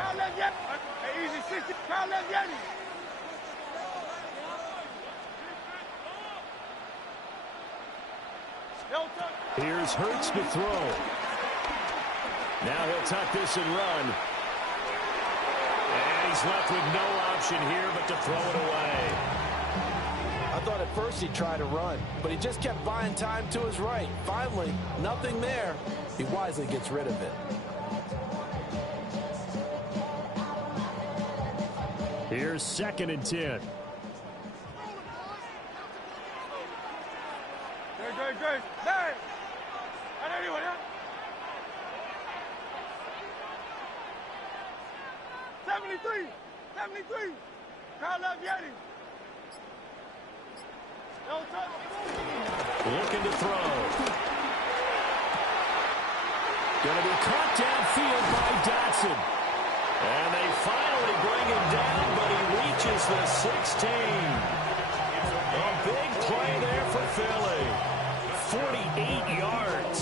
Easy 60. Crowd left Yeti. Here's Hurts to throw. Now he'll tuck this and run. And he's left with no option here but to throw it away. I thought at first he'd try to run, but he just kept buying time to his right. Finally, nothing there. He wisely gets rid of it. Here's 2nd and 10. Good. Hey! I know you want it. 73. Crowd left Yeti. Looking to throw. Going to be caught downfield by Dotson. And they finally bring him down, but he reaches the 16. A big play there for Philly. 48 yards.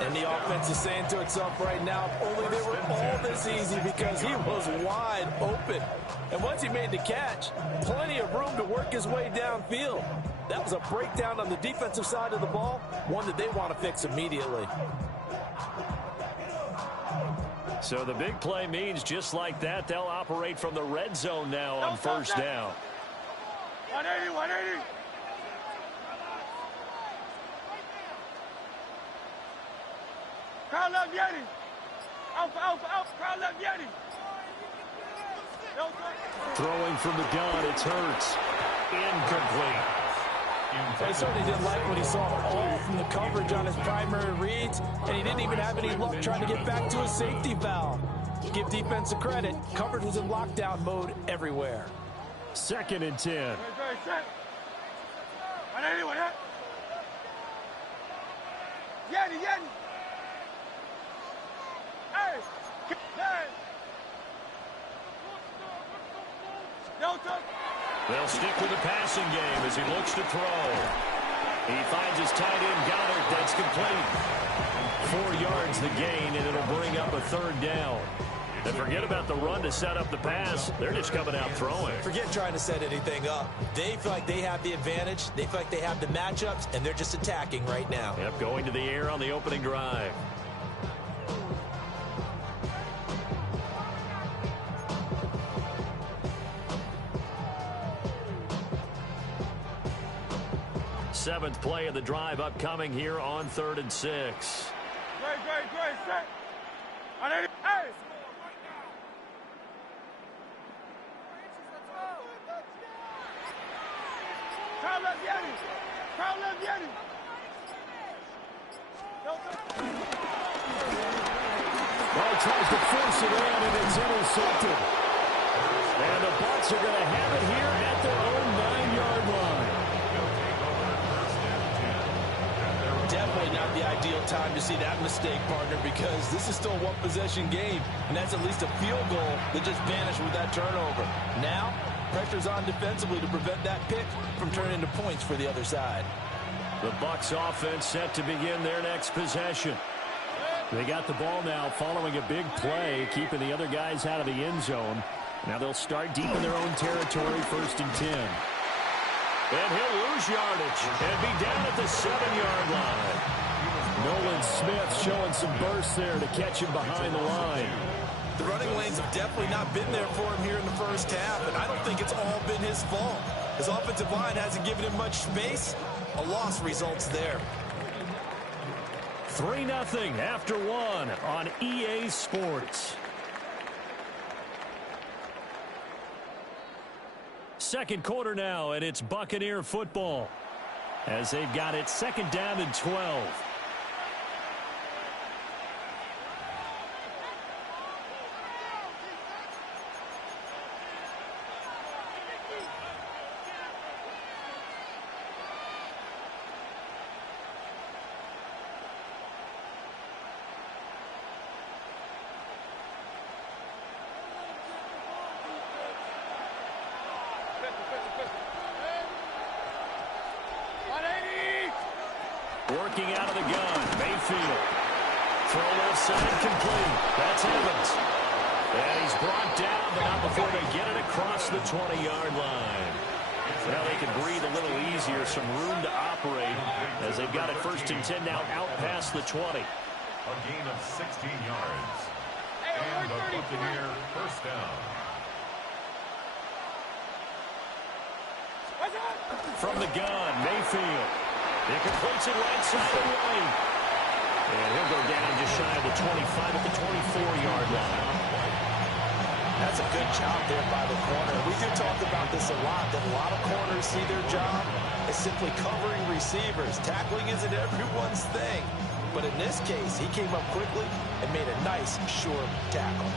And the offense is saying to itself right now, if only they were all this easy because he was wide open. And once he made the catch, plenty of room to work his way downfield. That was a breakdown on the defensive side of the ball, one that they want to fix immediately. So the big play means just like that, they'll operate from the red zone now on first down. 180. Crowd left Yeti. Out. Crowd left Yeti. Throwing from the gun, it's Hurts. Incomplete. He certainly didn't like what he saw all from the coverage on his primary reads, and he didn't even have any luck trying to get back to his safety valve. Give defense a credit. Coverage was in lockdown mode everywhere. 2nd and 10. 180. Yeti. Hey! They'll stick with the passing game as he looks to throw. He finds his tight end, Goddard. That's complete. 4 yards the gain, and it'll bring up a 3rd down. And forget about the run to set up the pass. They're just coming out throwing. Forget trying to set anything up. They feel like they have the advantage. They feel like they have the matchups, and they're just attacking right now. Yep, going to the air on the opening drive. Seventh play of the drive upcoming here on 3rd and 6. Great. Set. 180. Hey! Crowd left Yeti. Well, he tries to force it in, and it's intercepted. And the Bucs are going to have it here at their own 9-yard line. Definitely not the ideal time to see that mistake, partner, because this is still a one-possession game, and that's at least a field goal that just vanished with that turnover. Now, pressure's on defensively to prevent that pick from turning into points for the other side. The Bucs offense set to begin their next possession. They got the ball now following a big play, keeping the other guys out of the end zone. Now they'll start deep in their own territory, 1st and 10. And he'll lose yardage and be down at the 7-yard line. Nolan Smith showing some burst there to catch him behind the line. The running lanes have definitely not been there for him here in the first half, and I don't think it's all been his fault. His offensive line hasn't given him much space. A loss results there. 3-0 after 1 on EA Sports. Second quarter now, and it's Buccaneer football as they've got it 2nd down and 12. Working out of the gun, Mayfield. Throw left side complete. That's Evans. And he's brought down, but not before they get it across the 20-yard line. Well, they can breathe a little easier, some room to operate as they've got it 1st and 10 now out past the 20. A gain of 16 yards. And the Buccaneer first down. From the gun, Mayfield. He completes it right side and right. And he'll go down just shy of the 25 at the 24-yard line. That's a good job there by the corner. We do talk about this a lot, that a lot of corners see their job as simply covering receivers. Tackling isn't everyone's thing. But in this case, he came up quickly and made a nice, short tackle.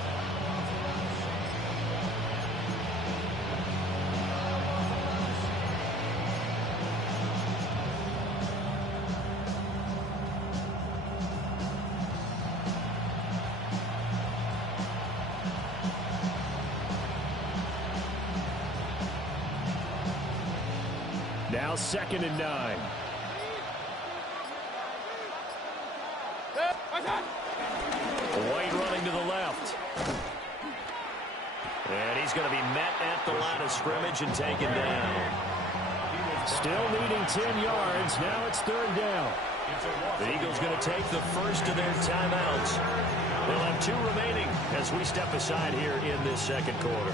Now 2nd and 9. White running to the left. And he's going to be met at the line of scrimmage and taken down. Still needing 10 yards. Now it's 3rd down. The Eagles going to take the first of their timeouts. They'll have 2 remaining as we step aside here in this 2nd quarter.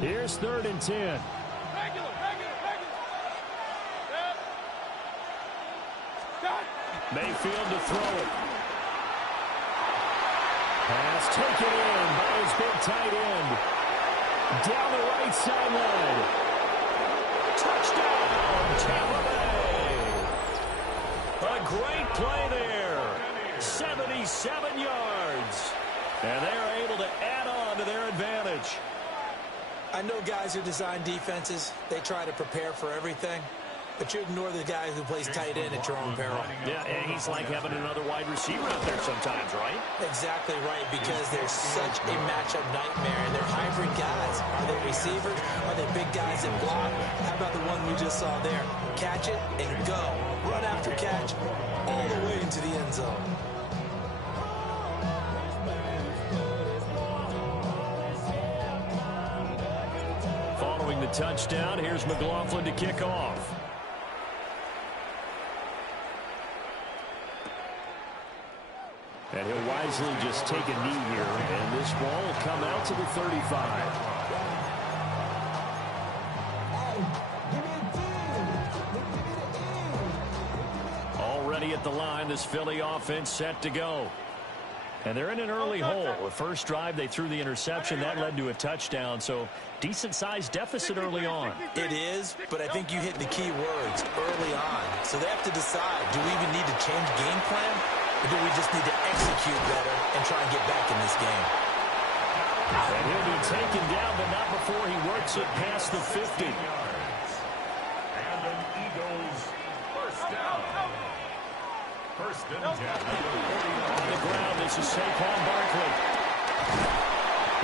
Here's 3rd and 10. Mayfield to throw it. Pass taken in by his big tight end. Down the right sideline. Touchdown, Tampa Bay. A great play there. 77 yards. And they are able to add on to their advantage. I know guys who design defenses, they try to prepare for everything, but you ignore the guy who plays tight end at your own peril. Yeah, and he's like having another wide receiver out there sometimes, right? Exactly right, because they're such a matchup nightmare, and they're hybrid guys. Are they receivers? Are they big guys that block? How about the one we just saw there? Catch it and go. Run after catch all the way into the end zone. Following the touchdown, here's McLaughlin to kick off. And he'll wisely just take a knee here, and this ball will come out to the 35. Already at the line, this Philly offense set to go. And they're in an early hole. The first drive, they threw the interception. That led to a touchdown, so decent-sized deficit early on. It is, but I think you hit the key words, early on. So they have to decide, do we even need to change game plan, or do we just need to execute better and try and get back in this game? And he'll be taken down, but not before he works it past the 50. And an Eagles first down. 1st and 10. On the ground, this is Saquon Barkley.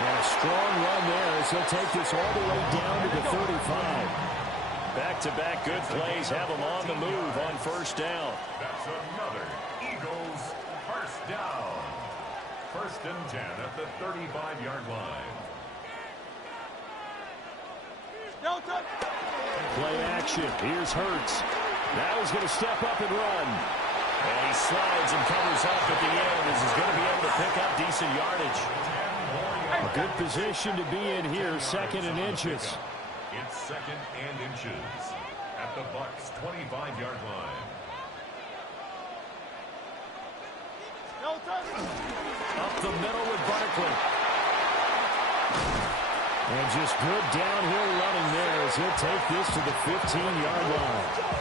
And a strong run there as he'll take this all the way down to the 35. Back-to-back good plays have him on the move on 1st down. That's another Eagles first down. 1st and 10 at the 35-yard line. Play action. Here's Hurts. Now he's going to step up and run. And he slides and covers up at the end as he's going to be able to pick up decent yardage. A good position to be in here, 2nd and inches. It's 2nd and inches at the Bucs' 25-yard line. Up the middle with Barkley. And just good downhill running there as he'll take this to the 15-yard line.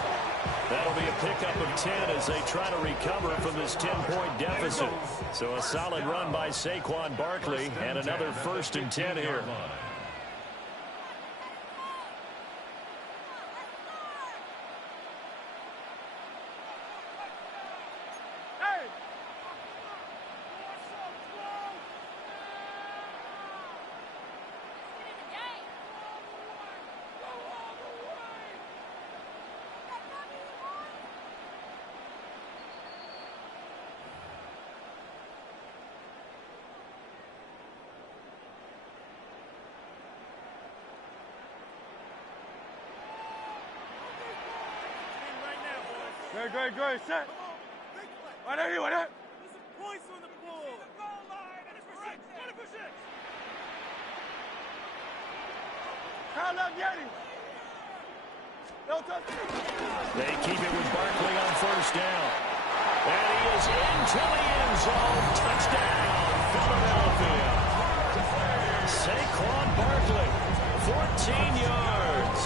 That'll be a pickup of 10 as they try to recover from this 10-point deficit. So a solid run by Saquon Barkley and another 1st and 10 here. Great. Set. Right there, right there. Points on the board. Goal line. Finish for six. Kyle left Yeti. No touch. They keep it with Barkley on first down. And he is into the end zone. Touchdown, Philadelphia. Saquon Barkley, 14 yards.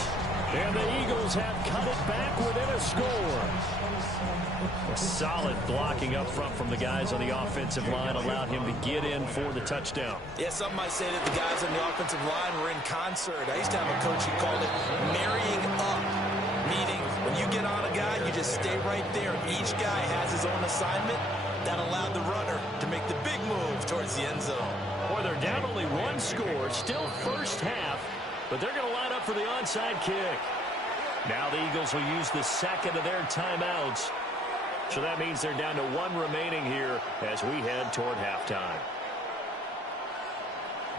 And the Eagles have cut it back within a score. A solid blocking up front from the guys on the offensive line allowed him to get in for the touchdown. Yeah, some might say that the guys on the offensive line were in concert. I used to have a coach who called it marrying up, meaning when you get on a guy, you just stay right there. Each guy has his own assignment. That allowed the runner to make the big move towards the end zone. Boy, they're down only one score, still first half, but they're going to line up for the onside kick. Now the Eagles will use the second of their timeouts. So that means they're down to one remaining here as we head toward halftime.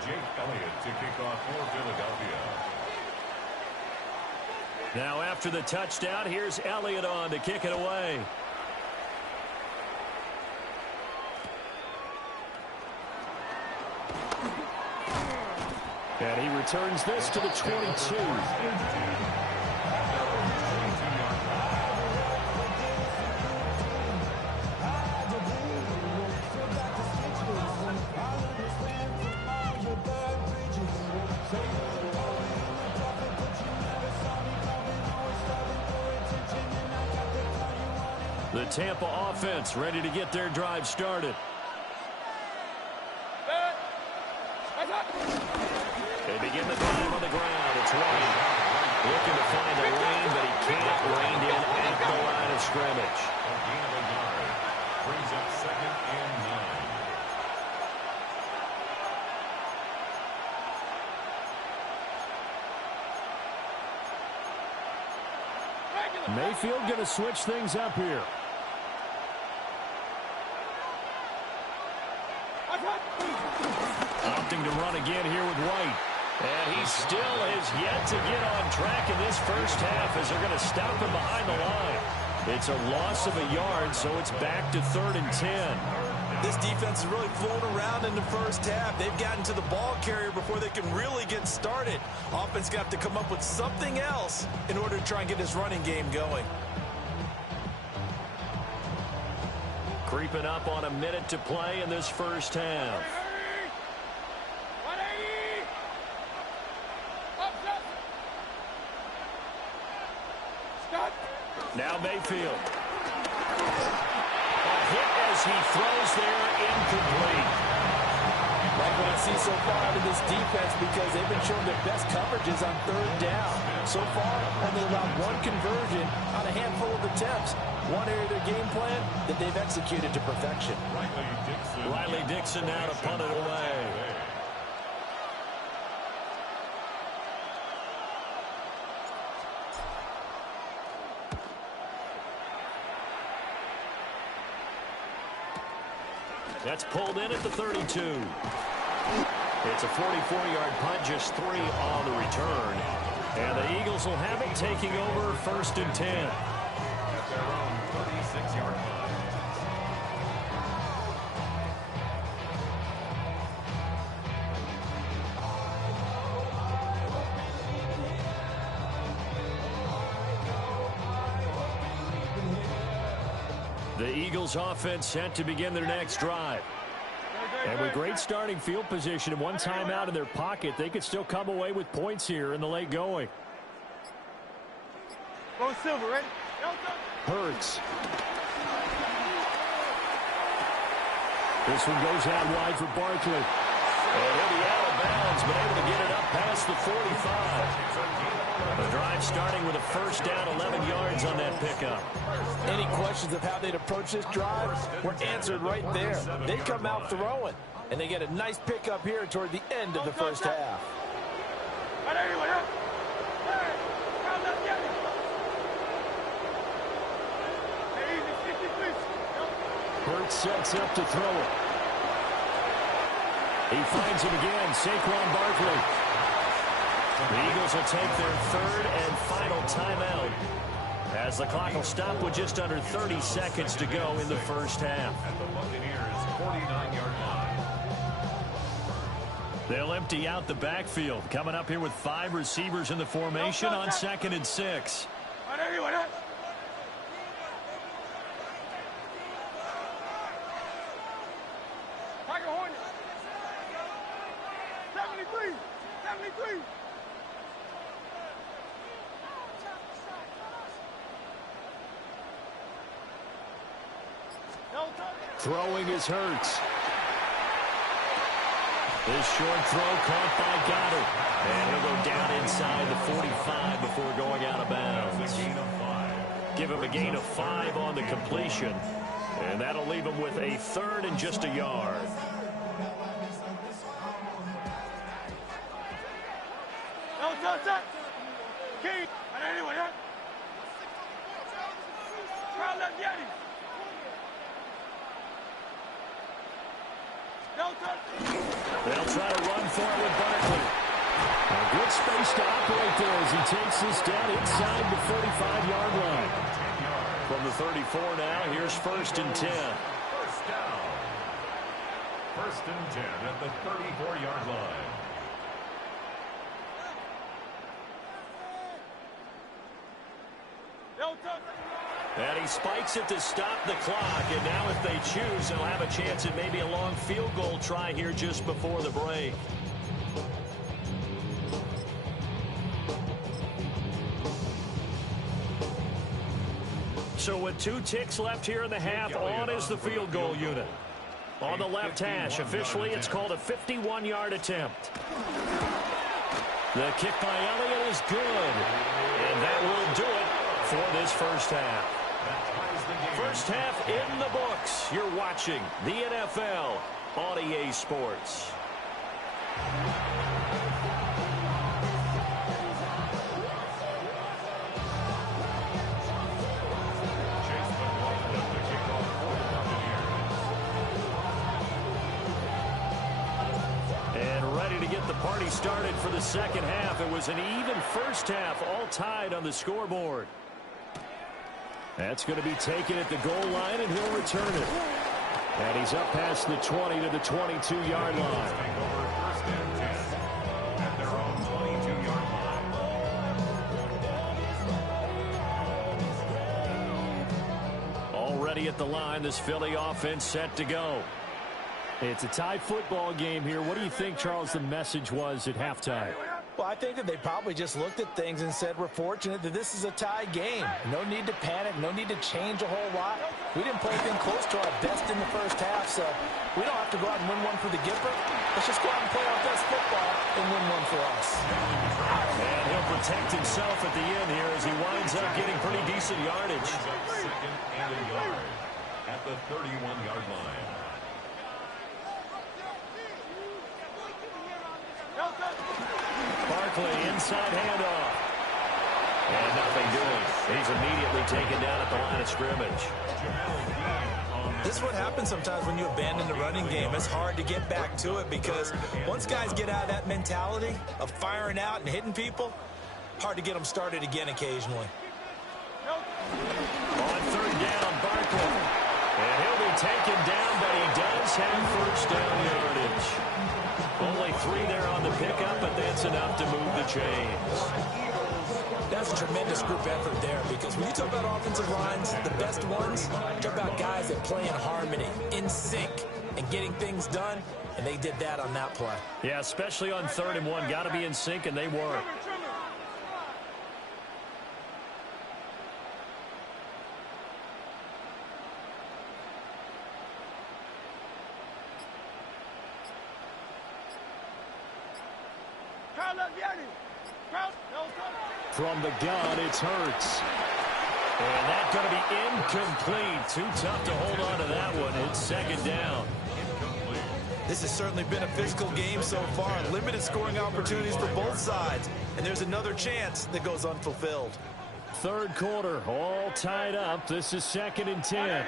Jake Elliott to kick off for Philadelphia. Now after the touchdown, here's Elliott on to kick it away. And he returns this to the 22. The Tampa offense ready to get their drive started. They begin the drive on the ground. It's White looking to find a lane, but he can't. Reined in at the line of scrimmage. A gain of a yard. Brings up 2nd and 9. Mayfield going to switch things up here. Opting to run again here with White. And he still has yet to get on track in this first half as they're going to stop him behind the line. It's a loss of a yard, so it's back to 3rd and 10. This defense is really flown around in the first half. They've gotten to the ball carrier before they can really get started. Offense got to come up with something else in order to try and get this running game going. Creeping up on a minute to play in this first half. Now Mayfield. A hit as he throws there, incomplete. Like what I see so far out of this defense, because they've been showing their best coverages on 3rd down. So far, only allowed one conversion on a handful of attempts. One area of their game plan that they've executed to perfection. Riley Dixon now to punt it away. That's pulled in at the 32. It's a 44-yard punt, just 3 on the return. And the Eagles will have it taking over 1st and 10. At their own 36-yard line. The Eagles offense set to begin their next drive. And with great starting field position and one timeout in their pocket, they could still come away with points here in the late going. Go Silver, ready? Hurts. This one goes out wide for Barkley. And he'll be out of bounds, but able to get it up past the 45. The drive starting with a first down, 11 yards on that pickup. Any questions of how they'd approach this drive were answered right there. They come out throwing, and they get a nice pickup here toward the end of the first half. Hurts sets up to throw it. He finds him again, Saquon Barkley. The Eagles will take their 3rd and final timeout as as the clock will stop with just under 30 seconds to go in the first half. At the Buccaneers' 49-yard line. They'll empty out the backfield. Coming up here with 5 receivers in the formation on 2nd and 6. Tiger Hornet. 73. 73. Throwing is Hurts. This short throw caught by Goddard. And he'll go down inside the 45 before going out of bounds. Give him a gain of 5 on the completion. And that'll leave him with a 3rd and just a yard. King. They'll try to run for it with Barkley. A good space to operate there as he takes this down inside the 45-yard line. From the 34 now, here's 1st and 10. First down. 1st and 10 at the 34-yard line. And he spikes it to stop the clock. And now if they choose, they'll have a chance at maybe a long field goal try here just before the break. So with 2 ticks left here in the half, on is the field goal unit. On the left hash, officially it's called a 51-yard attempt. The kick by Elliott is good. And that will do it for this first half. First half in the books. You're watching the NFL on EA Sports. And ready to get the party started for the second half. It was an even first half, all tied on the scoreboard. That's going to be taken at the goal line, and he'll return it. And he's up past the 20 to the 22-yard line. Take over 1st and 10 at their own 22-yard line. Already at the line, this Philly offense set to go. It's a tie football game here. What do you think, Charles, the message was at halftime? Well, I think that they probably just looked at things and said, we're fortunate that this is a tie game. No need to panic. No need to change a whole lot. We didn't play anything close to our best in the first half, so we don't have to go out and win one for the Gipper. Let's just go out and play our best football and win one for us. And he'll protect himself at the end here as he winds up getting pretty decent yardage. 2nd and a yard at the 31-yard line. Barkley, inside handoff. And nothing doing. He's immediately taken down at the line of scrimmage. This is what happens sometimes when you abandon the running game. It's hard to get back to it because once guys get out of that mentality of firing out and hitting people, hard to get them started again occasionally. On 3rd down, Barkley. And he'll be taken down, but he does have first down yardage. Only 3 there on the pickup, but that's enough to move the chains. That's a tremendous group effort there because when you talk about offensive lines, the best ones, talk about guys that play in harmony, in sync, and getting things done, and they did that on that play. Yeah, especially on 3rd and 1. Got to be in sync, and they were. From the gun, it's Hurts. And that's going to be incomplete. Too tough to hold on to that one. It's 2nd down. This has certainly been a physical game so far. Limited scoring opportunities for both sides. And there's another chance that goes unfulfilled. 3rd quarter, all tied up. This is 2nd and 10.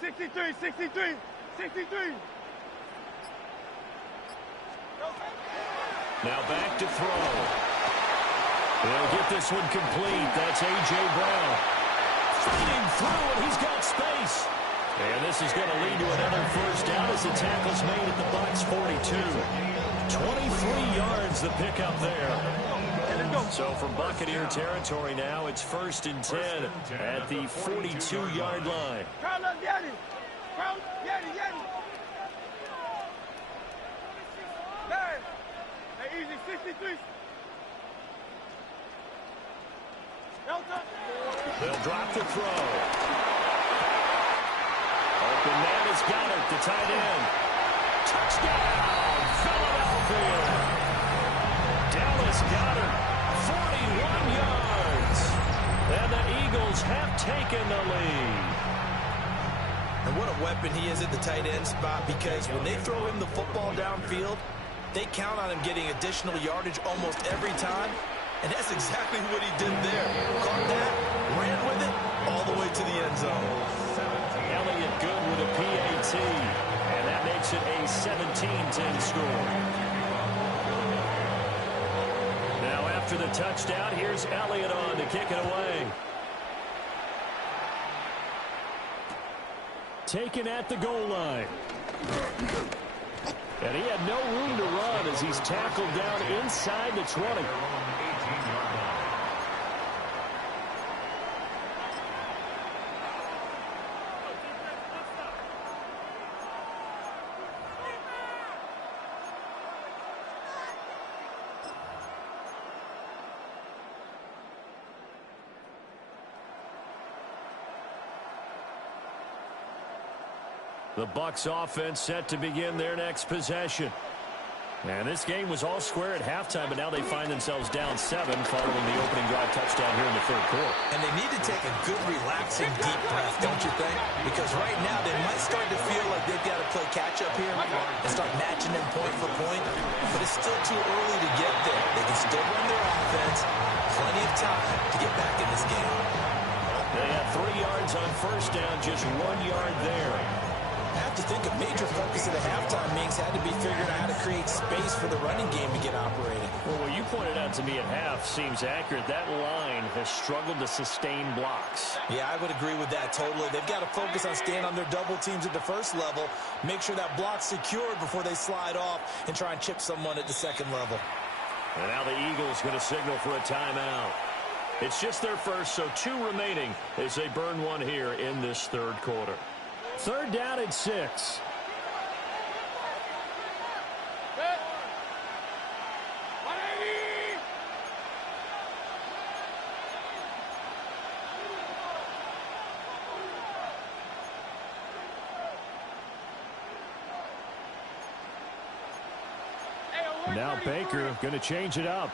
63, 63, 63. Now back to throw. They'll get this one complete. That's A.J. Brown. Fighting through, and he's got space. And this is going to lead to another first down as the tackle's made at the Bucs 42. 23 yards the pickup there. So from Buccaneer territory now, it's 1st and 10 at the 42-yard line. Easy, 63. They'll drop the throw. Open man has got it, the tight end. Touchdown, Philadelphia. Dallas got it, 41 yards. And the Eagles have taken the lead. And what a weapon he is at the tight end spot, because when they throw him the football downfield, they count on him getting additional yardage almost every time. And that's exactly what he did there. Caught that, ran with it, all the way to the end zone. Elliott good with a PAT. And that makes it a 17-10 score. Now after the touchdown, here's Elliott on to kick it away. Taken at the goal line. And he had no room to run as he's tackled down inside the 20. The Bucs offense set to begin their next possession. And this game was all square at halftime, but now they find themselves down 7 following the opening drive touchdown here in the 3rd quarter. And they need to take a good, relaxing, deep breath, don't you think? Because right now they might start to feel like they've got to play catch-up here and start matching them point for point. But it's still too early to get there. They can still run their offense. Plenty of time to get back in this game. They had 3 yards on first down, just 1 yard there. I have to think a major focus of the halftime meetings had to be figuring out how to create space for the running game to get operating. Well, what you pointed out to me at half seems accurate. That line has struggled to sustain blocks. Yeah, I would agree with that totally. They've got to focus on staying on their double teams at the first level, make sure that block's secured before they slide off and try and chip someone at the second level. And now the Eagles going to signal for a timeout. It's just their first, so 2 remaining as they burn one here in this 3rd quarter. 3rd down and 6. Now Baker going to change it up.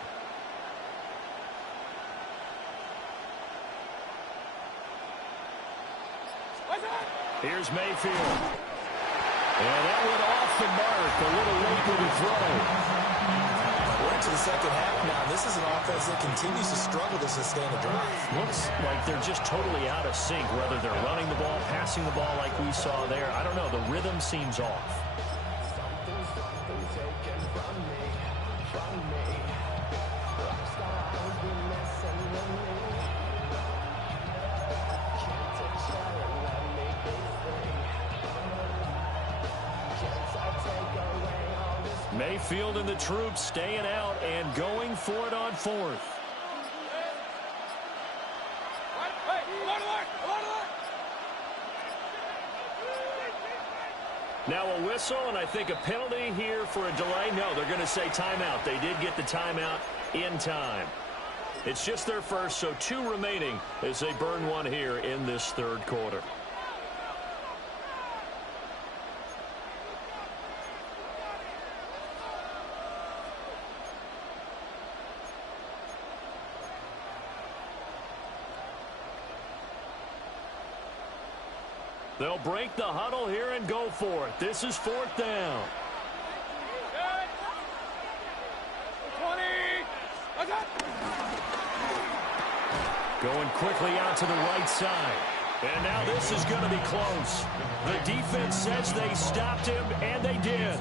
Here's Mayfield. And that went off the mark. A little late with the throw. We're into the second half now. This is an offense that continues to struggle to sustain a drive. Looks like they're just totally out of sync, whether they're running the ball, passing the ball like we saw there. I don't know. The rhythm seems off. Mayfield and the troops staying out and going for it on 4th. Now a whistle, and I think a penalty here for a delay. No, they're going to say timeout. They did get the timeout in time. It's just their first, so 2 remaining as they burn one here in this 3rd quarter. They'll break the huddle here and go for it. This is 4th down. 20. Going quickly out to the right side. And now this is going to be close. The defense says they stopped him, and they did.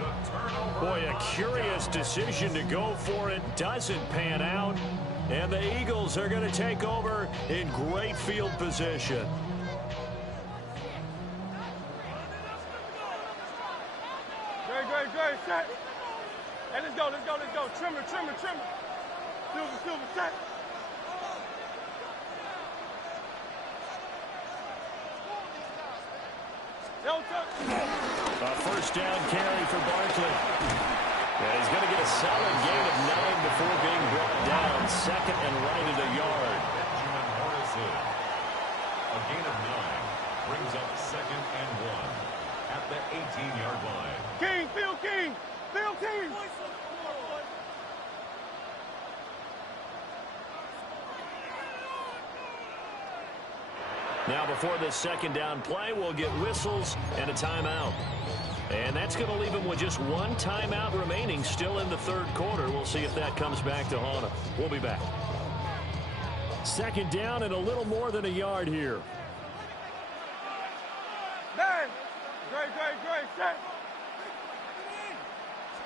Boy, a curious decision to go for it. Doesn't pan out. And the Eagles are going to take over in great field position. Great, set. Hey, let's go. Trimmer. Silver, set. A first down carry for Barkley. And he's going to get a solid gain of 9 before being brought down. Second and right at a yard. Benjamin Morrison. A gain of 9 brings up second and 1 at the 18-yard line. Phil King. Now before this second down play, we'll get whistles and a timeout. And that's going to leave him with just one timeout remaining still in the third quarter. We'll see if that comes back to haunt him. We'll be back. Second down and a little more than a yard here. Man, great, set.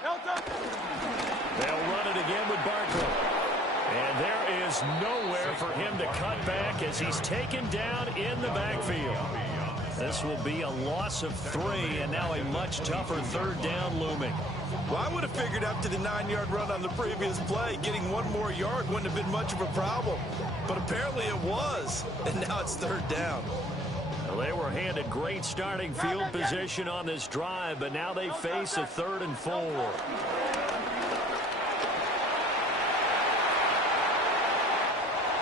They'll run it again with Barkley. And there is nowhere for him to cut back as he's taken down in the backfield. This will be a loss of 3, and now a much tougher third down looming. Well, I would have figured after the 9-yard run on the previous play, getting 1 more yard wouldn't have been much of a problem. But apparently it was, and now it's third down. Well, they were handed great starting field position on this drive, but now they face a 3rd and 4.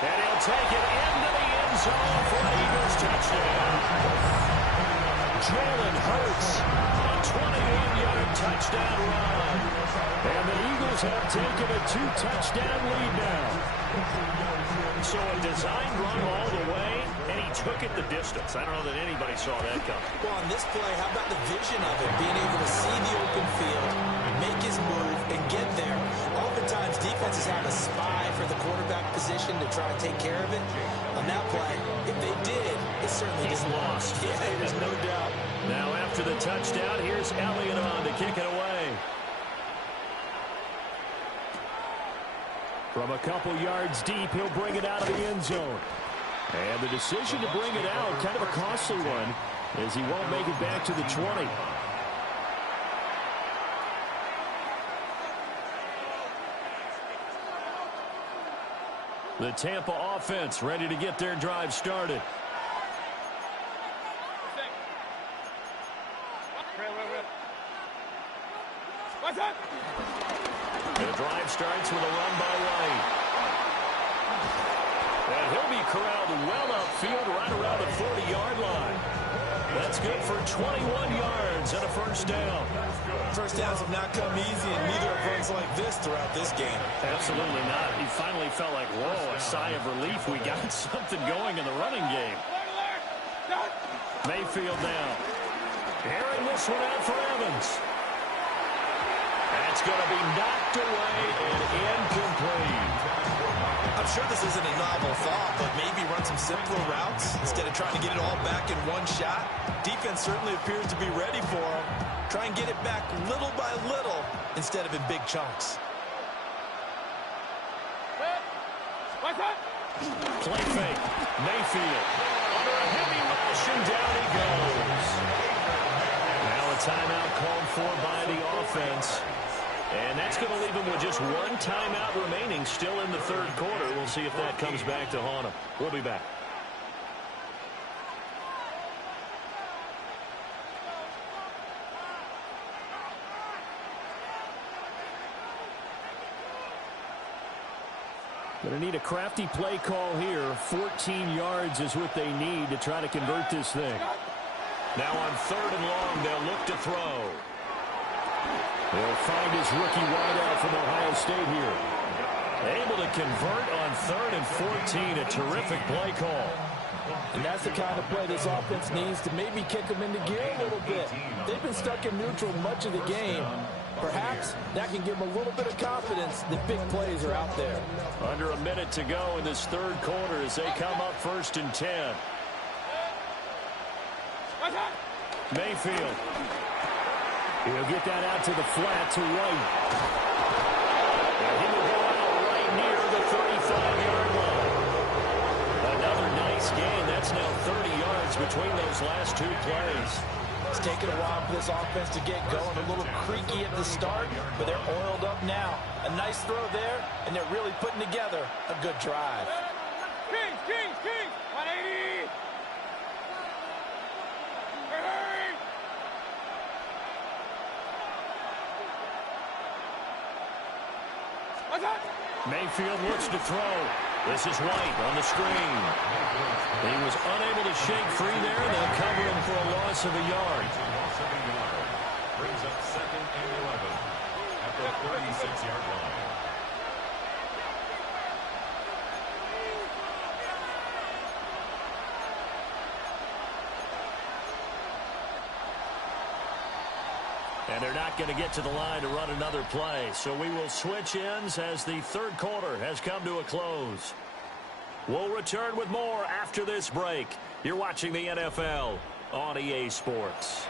And he'll take it into the end zone for an Eagles touchdown. Jalen Hurts, a 21-yard touchdown run. And the Eagles have taken a 2-touchdown lead now. So a designed run all the way, and he took it the distance. I don't know that anybody saw that coming. Well, on this play, how about the vision of it? Being able to see the open field, make his move, and get there. Oftentimes, defenses have a spy for the quarterback position to try to take care of it. On that play, if they did, it certainly He's didn't lost. Yeah, there's no doubt. Now after the touchdown, here's Elliott on to kick it away. From a couple yards deep, he'll bring it out of the end zone. And the decision to bring it out, kind of a costly one, as he won't make it back to the 20. The Tampa offense ready to get their drive started. What's up? The drive starts with a run by White. And he'll be corralled well upfield right around the 40-yard line. That's good for 21 yards and a first down. First downs have not come easy, and neither have runs like this throughout this game. Absolutely not. He finally felt like, whoa, a sigh of relief. We got something going in the running game. Mayfield now. Airing this one out for Evans. That's going to be knocked away and incomplete. I'm sure this isn't a novel thought, but maybe run some simpler routes instead of trying to get it all back in one shot. Defense certainly appears to be ready for him. Try and get it back little by little instead of in big chunks. What's up? Play fake. Mayfield. Under a heavy rush, and down he goes. Now a timeout called for by the offense. And that's going to leave him with just one timeout remaining still in the third quarter. We'll see if that comes back to haunt him. We'll be back. Going to need a crafty play call here. 14 yards is what they need to try to convert this thing. Now on 3rd and long, they'll look to throw. They'll find his rookie wideout from Ohio State here. Able to convert on 3rd and 14. A terrific play call. And that's the kind of play this offense needs to maybe kick them into gear a little bit. They've been stuck in neutral much of the game. Perhaps that can give them a little bit of confidence that big plays are out there. Under a minute to go in this third quarter as they come up 1st and 10. Mayfield. He'll get that out to the flat to White. And he will go out right near the 35-yard line. Another nice gain. That's now 30 yards between those last two plays. It's taken a while for this offense to get going. A little creaky at the start, but they're oiled up now. A nice throw there, and they're really putting together a good drive. Kings, 180. Hurry. Mayfield looks to throw. This is White on the screen. He was unable to shake free there. They'll cover him for a loss of a yard. Brings up 2nd and 11 at the 36-yard line. And they're not going to get to the line to run another play. So we will switch ends as the third quarter has come to a close. We'll return with more after this break. You're watching the NFL on EA Sports.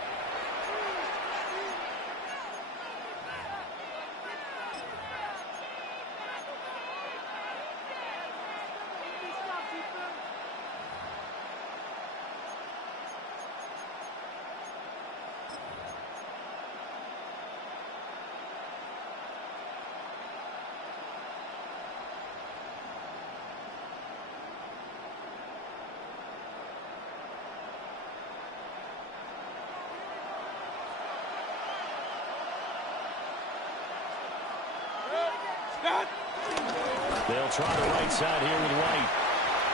They'll try the right side here with White.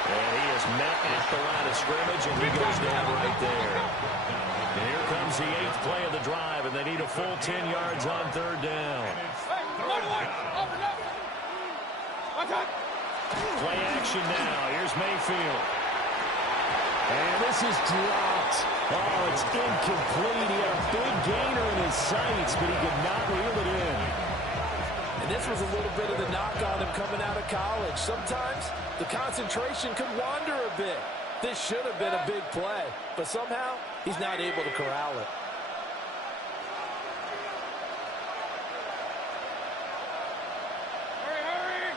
And he is met at the line of scrimmage, and he goes down right there. And here comes the 8th play of the drive, and they need a full 10 yards on third down. Play action now. Here's Mayfield. And this is dropped. Oh, it's incomplete. He had a big gainer in his sights, but he could not reel it in. This was a little bit of the knock on him coming out of college. Sometimes the concentration could wander a bit. This should have been a big play, but somehow he's not able to corral it. Hurry.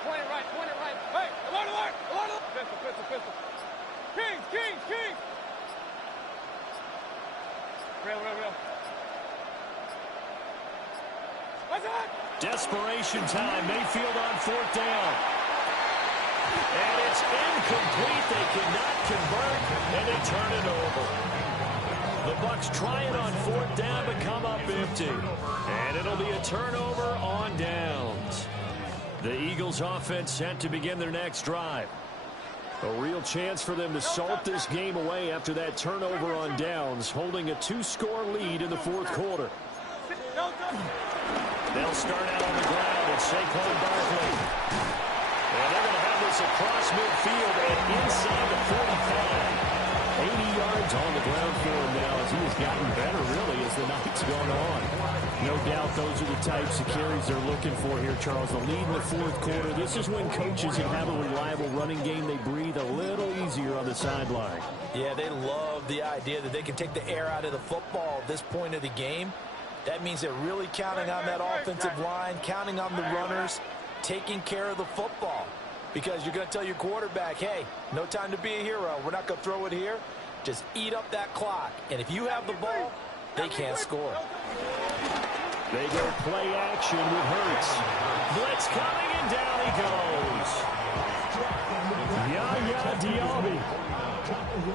20 right. Hey, alert. Pistol. Kings. Real. What's that? Desperation time. Mayfield on 4th down. And it's incomplete. They cannot convert, and they turn it over. The Bucs try it on 4th down, but come up empty. And it'll be a turnover on downs. The Eagles offense set to begin their next drive. A real chance for them to salt this game away after that turnover on downs, holding a 2-score lead in the 4th quarter. They'll start out on the ground at Saquon Barkley. And they're going to have this across midfield and inside the 45. 80 yards on the ground for him now as he has gotten better, really, as the night's gone on. No doubt those are the types of carries they're looking for here, Charles. The lead in the 4th quarter. This is when coaches that have a reliable running game, they breathe a little easier on the sideline. Yeah, they love the idea that they can take the air out of the football at this point of the game. That means they're really counting on that offensive line, counting on the runners, taking care of the football. Because you're going to tell your quarterback, hey, no time to be a hero. We're not going to throw it here. Just eat up that clock. And if you have the ball, they can't score. They go play action with Hurts. Blitz coming, and down he goes. Yaya Diaby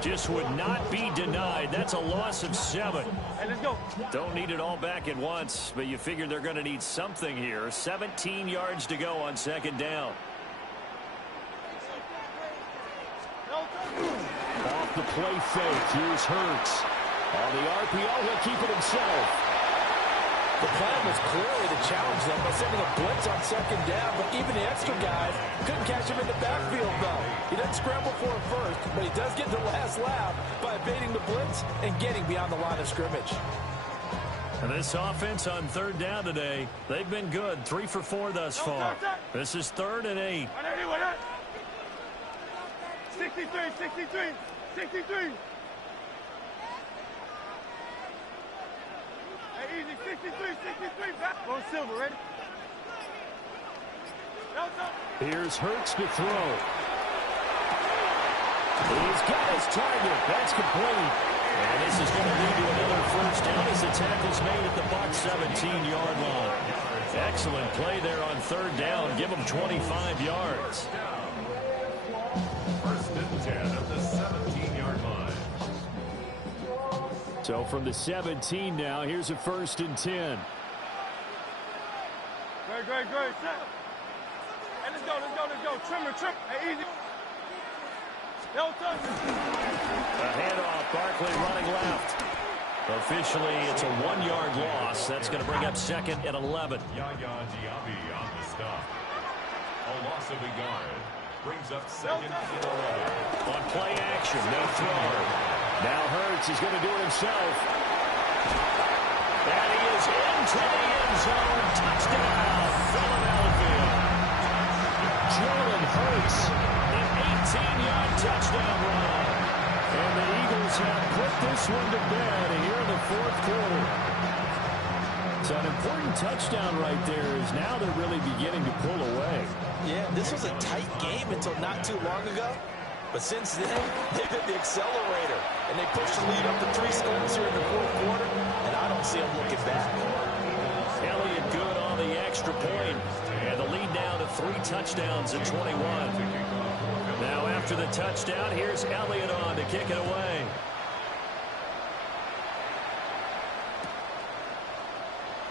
just would not be denied. That's a loss of 7. Hey, let's go. Don't need it all back at once, but you figure they're going to need something here. 17 yards to go on 2nd down. Off the play fake, here's Hurts. On the RPO, he'll keep it himself. The plan was clearly to challenge them by sending a blitz on 2nd down, but even the extra guys couldn't catch him in the backfield, though. He doesn't scramble for it first, but he does get the last laugh by evading the blitz and getting beyond the line of scrimmage. And this offense on third down today, they've been good. 3 for 4 thus far. This is 3rd and 8. 63, 63, 63. Hey, easy, 63, 63. Back. Go Silver, ready? Here's Hurts to throw. He's got his target. That's complete. And this is going to lead to another first down as the tackle's made at the Bucs 17-yard line. Excellent play there on third down. Give them 25 yards. First and 10 at the 17-yard line. So from the 17 now, here's a 1st and 10. Great. Hey, let's go. Trimmer. Hey, easy. No touch. A handoff. Barkley running left. Officially, it's a 1-yard loss. That's going to bring up 2nd and 11. Yaya Diaby on the stop. A loss of a yard. Brings up 2nd and 11. On play action, no throw. Now Hurts is going to do it himself. And he is into the end zone. Touchdown, Philadelphia. Jalen Hurts, an 18-yard touchdown run. And the Eagles have put this one to bed here in the 4th quarter. So an important touchdown right there is now they're really beginning to pull away. Yeah, this was a tight game until not too long ago. But since then, they've hit the accelerator. And they pushed the lead up to 3 scores here in the 4th quarter. And I don't see them looking back. Elliott good on the extra point. And the lead now to 3 touchdowns at 21. Now after the touchdown, here's Elliott on to kick it away.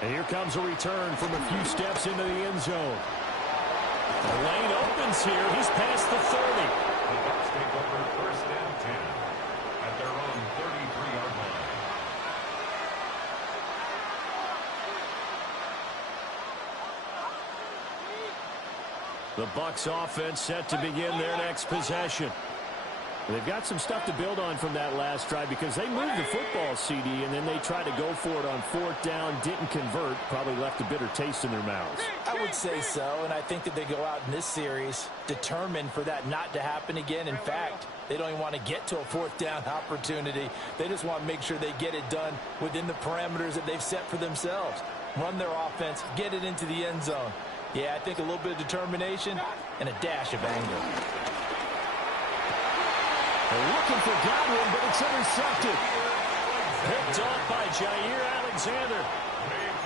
And here comes a return from a few steps into the end zone. The lane opens here. He's past the 30. The Bucs take over 1st and 10 at their own 33-yard line. The Bucs offense set to begin their next possession. They've got some stuff to build on from that last drive because they moved the football, CD, and then they tried to go for it on 4th down, didn't convert, probably left a bitter taste in their mouths. I would say so, and I think that they go out in this series determined for that not to happen again. In fact, they don't even want to get to a 4th down opportunity. They just want to make sure they get it done within the parameters that they've set for themselves. Run their offense, get it into the end zone. Yeah, I think a little bit of determination and a dash of anger. They're looking for Godwin, but it's intercepted. Picked off by Jair Alexander.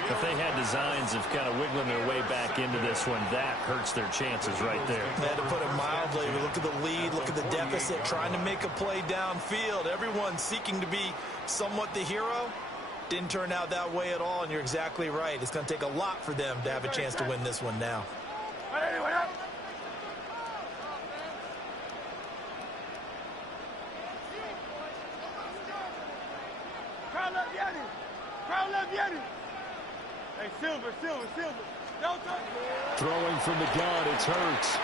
If they had designs of kind of wiggling their way back into this one, that hurts their chances right there. To put it mildly, look at the lead, look at the deficit, trying to make a play downfield. Everyone seeking to be somewhat the hero. Didn't turn out that way at all, and you're exactly right. It's going to take a lot for them to have a chance to win this one now. Hey, Silver. Throwing from the gun, it's Hurts.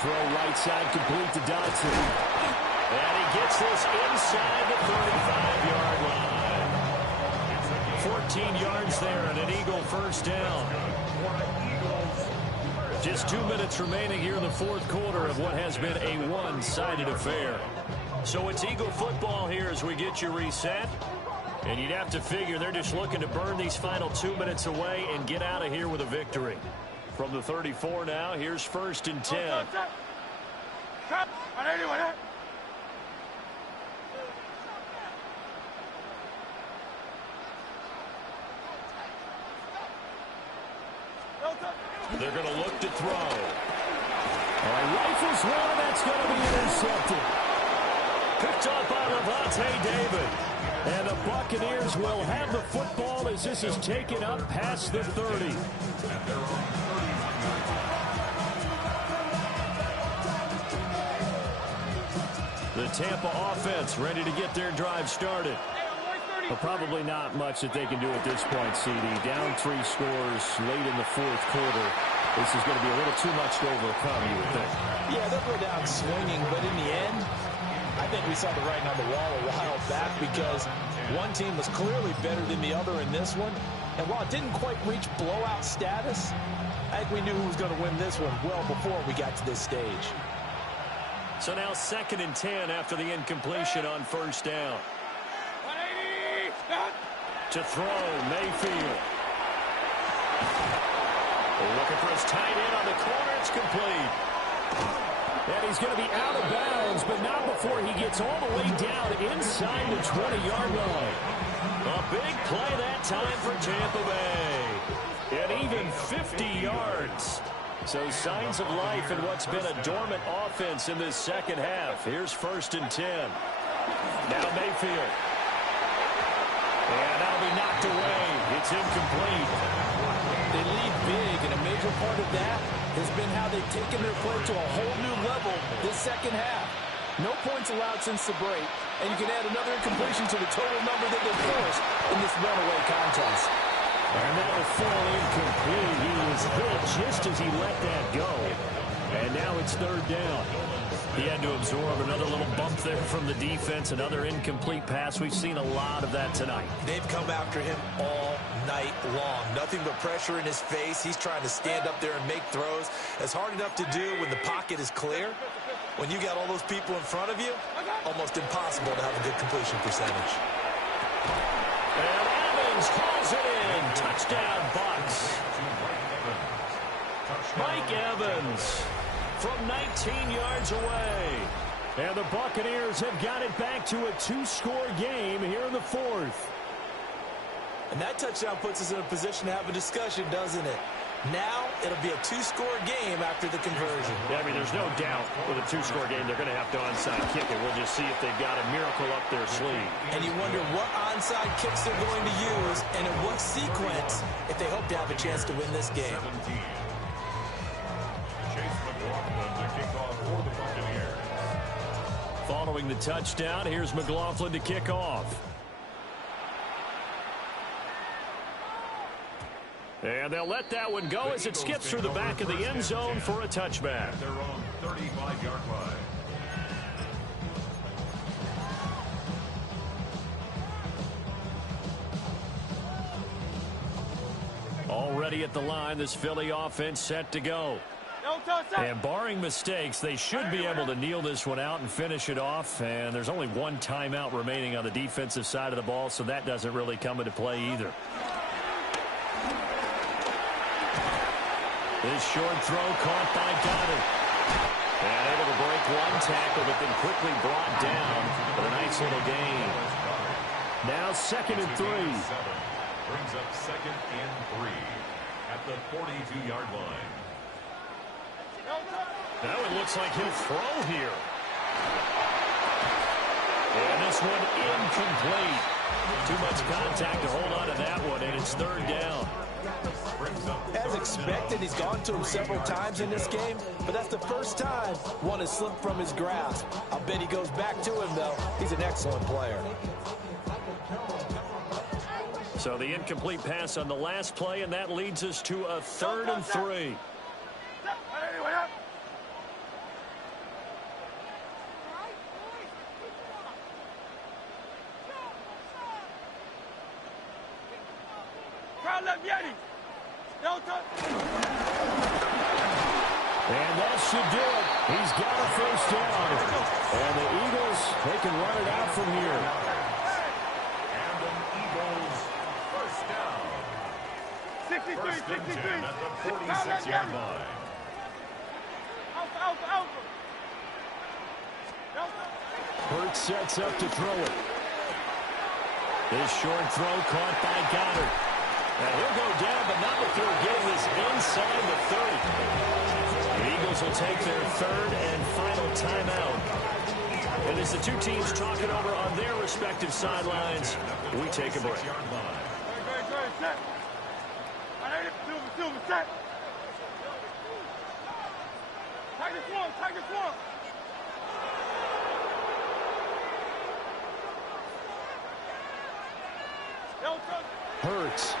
Throw right side complete to Dodson. And he gets this inside the 35-yard line. 14 yards there and an Eagle first down. Just 2 minutes remaining here in the 4th quarter of what has been a one-sided affair. So it's Eagle football here as we get you reset. And you'd have to figure they're just looking to burn these final 2 minutes away and get out of here with a victory. From the 34 now, here's 1st and 10. They're going to look to throw. Rifles one, that's going to be intercepted. Picked up by Levante David. And the Buccaneers will have the football as this is taken up past the 30. The Tampa offense ready to get their drive started. But probably not much that they can do at this point, CD. Down 3 scores late in the 4th quarter. This is going to be a little too much to overcome, you would think. Yeah, they'll go down swinging, but in the end, I think we saw the writing on the wall a while back because One team was clearly better than the other in this one. And while it didn't quite reach blowout status, I think we knew who was going to win this one well before we got to this stage. So now 2nd and 10 after the incompletion on first down. To throw, Mayfield. Looking for his tight end on the corner. It's complete. And he's going to be out of bounds, but not before he gets all the way down inside the 20-yard line. A big play that time for Tampa Bay. And even 50 yards. So signs of life in what's been a dormant offense in this second half. Here's 1st and 10. Now Mayfield. And that'll be knocked away. It's incomplete. They lead big, and a major part of that has been how they've taken their play to a whole new level this second half. No points allowed since the break, and you can add another incompletion to the total number that they forced in this runaway contest. And that'll fall incomplete. He was hit just as he let that go. And now it's 3rd down. He had to absorb another little bump there from the defense, another incomplete pass. We've seen a lot of that tonight. They've come after him all night long. Nothing but pressure in his face. He's trying to stand up there and make throws. It's hard enough to do when the pocket is clear. When you got all those people in front of you, almost impossible to have a good completion percentage. And Evans hauls it in. Touchdown, Bucs. Mike Evans from 19 yards away. And the Buccaneers have got it back to a 2-score game here in the 4th. And that touchdown puts us in a position to have a discussion, doesn't it? Now it'll be a 2-score game after the conversion. Yeah, I mean, there's no doubt with a 2-score game they're going to have to onside kick it. We'll just see if they've got a miracle up their sleeve. And you wonder what onside kicks they're going to use and in what sequence if they hope to have a chance to win this game. Following the touchdown, here's McLaughlin to kick off. And they'll let that one go as it skips through the back of the end zone for a touchback. Their own 35-yard line. Already at the line, this Philly offense set to go. And barring mistakes, they should be able to kneel this one out and finish it off. And there's only one timeout remaining on the defensive side of the ball, so that doesn't really come into play either. This short throw caught by Goddard. And able to break one tackle, but then quickly brought down for a nice little gain. Now 2nd and 3. Brings up 2nd and 3 at the 42-yard line. Now it looks like he'll throw here. And this one incomplete. Too much contact to hold on to that one, and it's 3rd down. As expected, he's gone to him several times in this game, but that's the first time one has slipped from his grasp. I'll bet he goes back to him, though. He's an excellent player. So the incomplete pass on the last play, and that leads us to a 3rd and 3. And that should do it. He's got a first down. And the Eagles, they can run it out from here. And the Eagles first down. 63, 63. At the 46-yard line. Alpha. Hurts sets up to throw it. This short throw caught by Goddard. And he'll go down, but not before getting this inside the 30. The Eagles will take their 3rd and final timeout. And as the two teams talk it over on their respective sidelines, we take a break. Good, set. Silver, set. Tiger swarm. Hurts.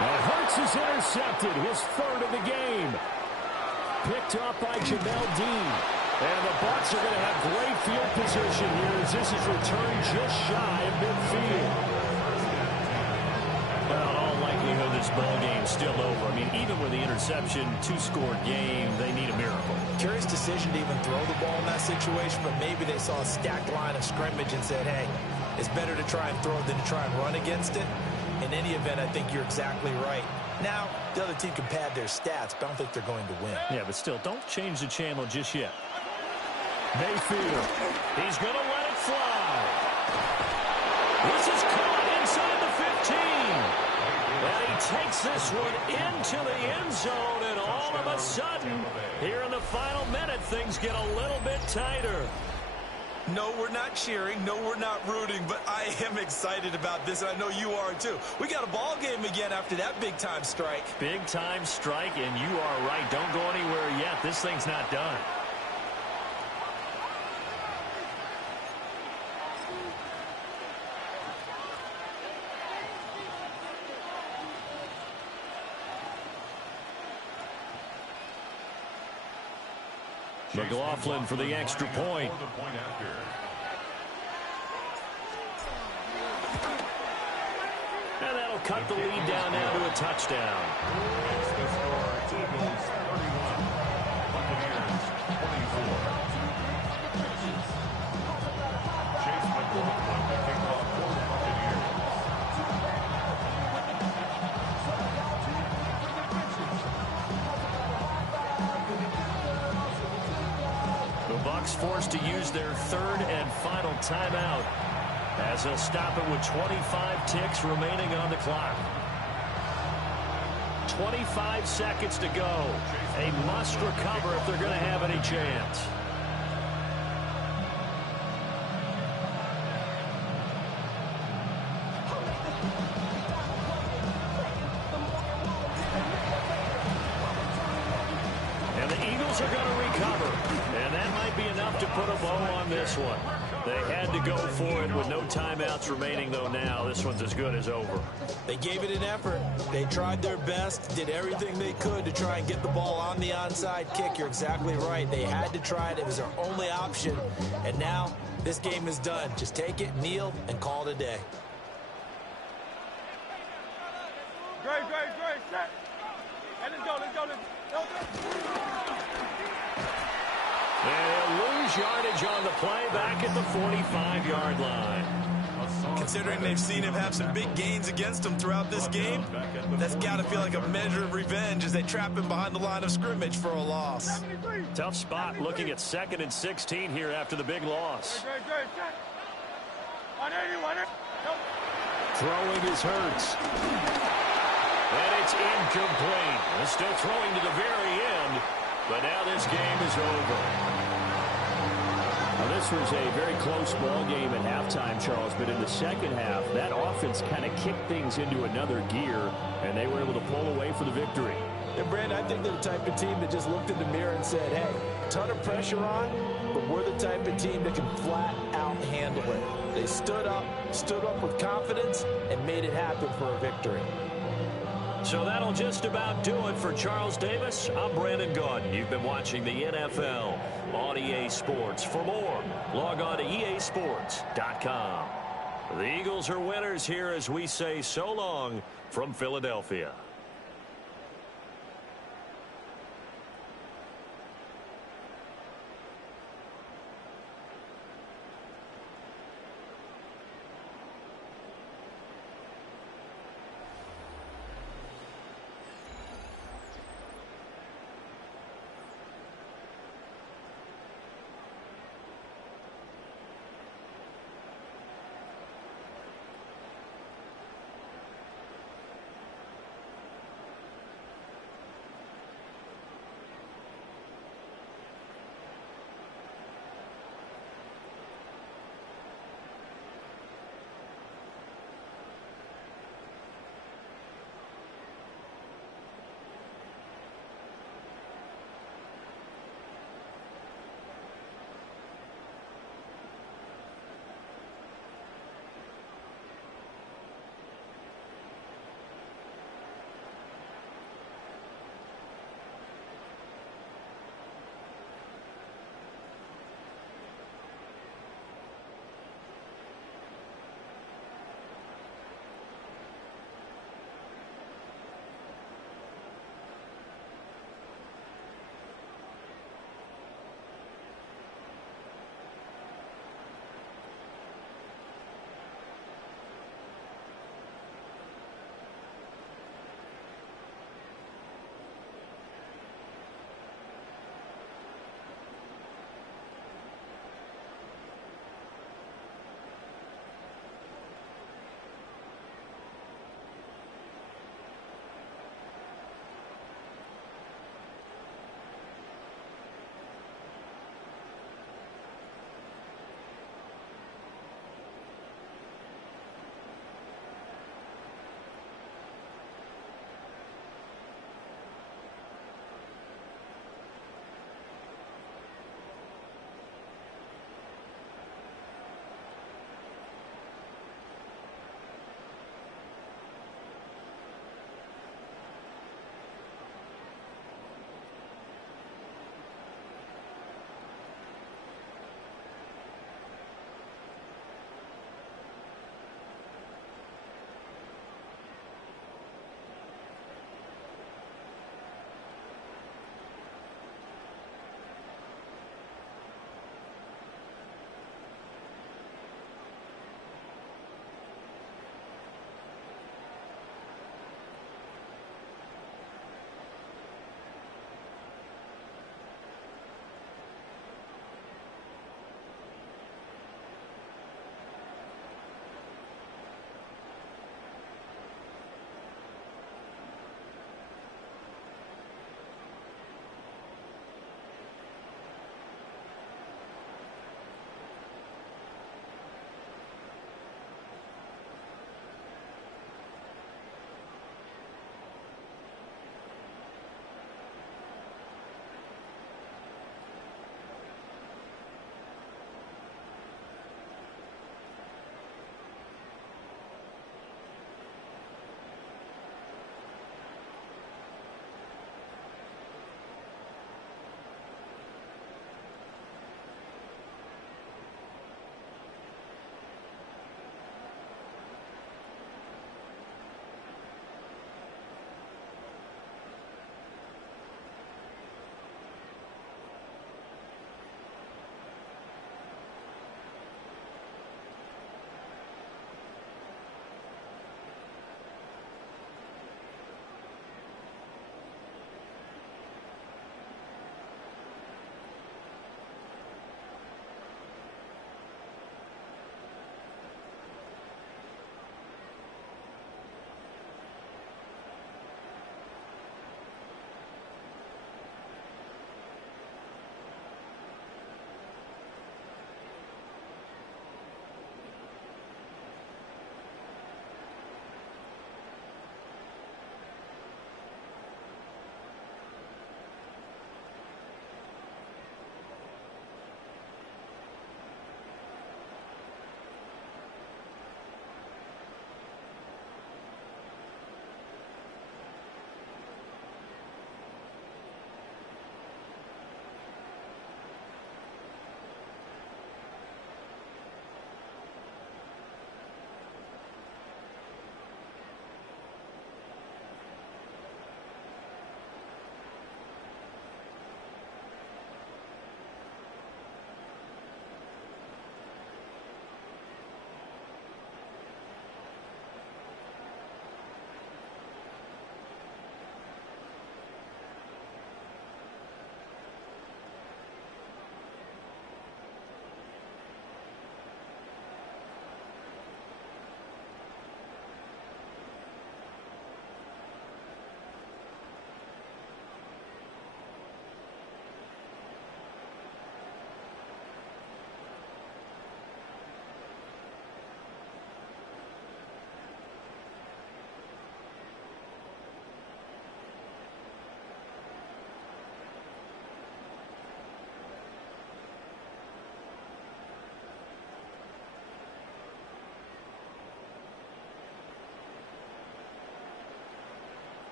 Now Hurts is intercepted, his 3rd of the game. Picked up by Jamel Dean. And the Bucs are going to have great field position here as this is returned just shy of midfield. Well, in all likelihood, this ball game's still over. I mean, even with the interception, two-score game, they need a miracle. Curious decision to even throw the ball in that situation, but maybe they saw a stacked line of scrimmage and said, hey, it's better to try and throw than to try and run against it. In any event, I think you're exactly right. Now, the other team can pad their stats, but I don't think they're going to win. Yeah, but still, don't change the channel just yet. Mayfield, he's going to let it fly. This is caught inside the 15. And he takes this one into the end zone, and all of a sudden, here in the final minute, things get a little bit tighter. No, we're not cheering. No, we're not rooting, but I am excited about this, and I know you are too. We got a ball game again after that big-time strike. Big-time strike, and you are right. Don't go anywhere yet. This thing's not done. McLaughlin for the extra point. And that'll cut the lead down now to a touchdown. The score, Eagles 31, Buccaneers 24. Chase McLaughlin to kick off for the Buccaneers. The Bucs forced to use their third and final timeout as they'll stop it with 25 ticks remaining on the clock. 25 seconds to go. A must recover if they're going to have any chance. And the Eagles are going to recover. And that might be enough to put a bow on this one. They had to go for it with no timeouts remaining, though. Now this one's as good as over. They gave it an effort. They tried their best, did everything they could to try and get the ball on the onside kick. You're exactly right. They had to try it. It was their only option. And now this game is done. Just take it, kneel, and call it a day. Great, set. Hey, let's go. And they'll lose yardage on the play back at the 45-yard line. Considering they've seen him have some big gains against them throughout this game, that's got to feel like a measure of revenge as they trap him behind the line of scrimmage for a loss. Tough spot looking at 2nd and 16 here after the big loss. Great, set. 180. Throwing is Hurts. And it's incomplete. They're still throwing to the very end, but now this game is over. Now, this was a very close ball game at halftime, Charles, but in the second half, that offense kind of kicked things into another gear, and they were able to pull away for the victory. And, Brandon, I think they're the type of team that just looked in the mirror and said, hey, ton of pressure on, but we're the type of team that can flat out handle it. They stood up with confidence, and made it happen for a victory. So that'll just about do it for Charles Davis. I'm Brandon Gaudin. You've been watching the NFL on EA Sports. For more, log on to easports.com. The Eagles are winners here as we say so long from Philadelphia.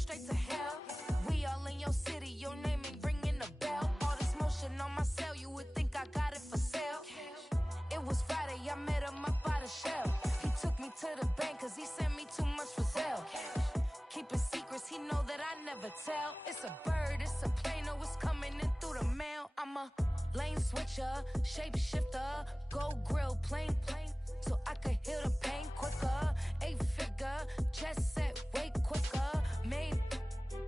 straight to hell. We all in your city, your name ain't ringing the bell. All this motion on my cell, you would think I got it for sale. It was Friday, I met him up by the shell. He took me to the bank, cause he sent me too much for Zelle. Keeping secrets, he know that I never tell. It's a bird, it's a plane, oh, it's coming in through the mail. I'm a lane switcher, shapeshifter, go grill, plane, so I could heal the pain quicker. 8-figure, chest set way quicker. Made,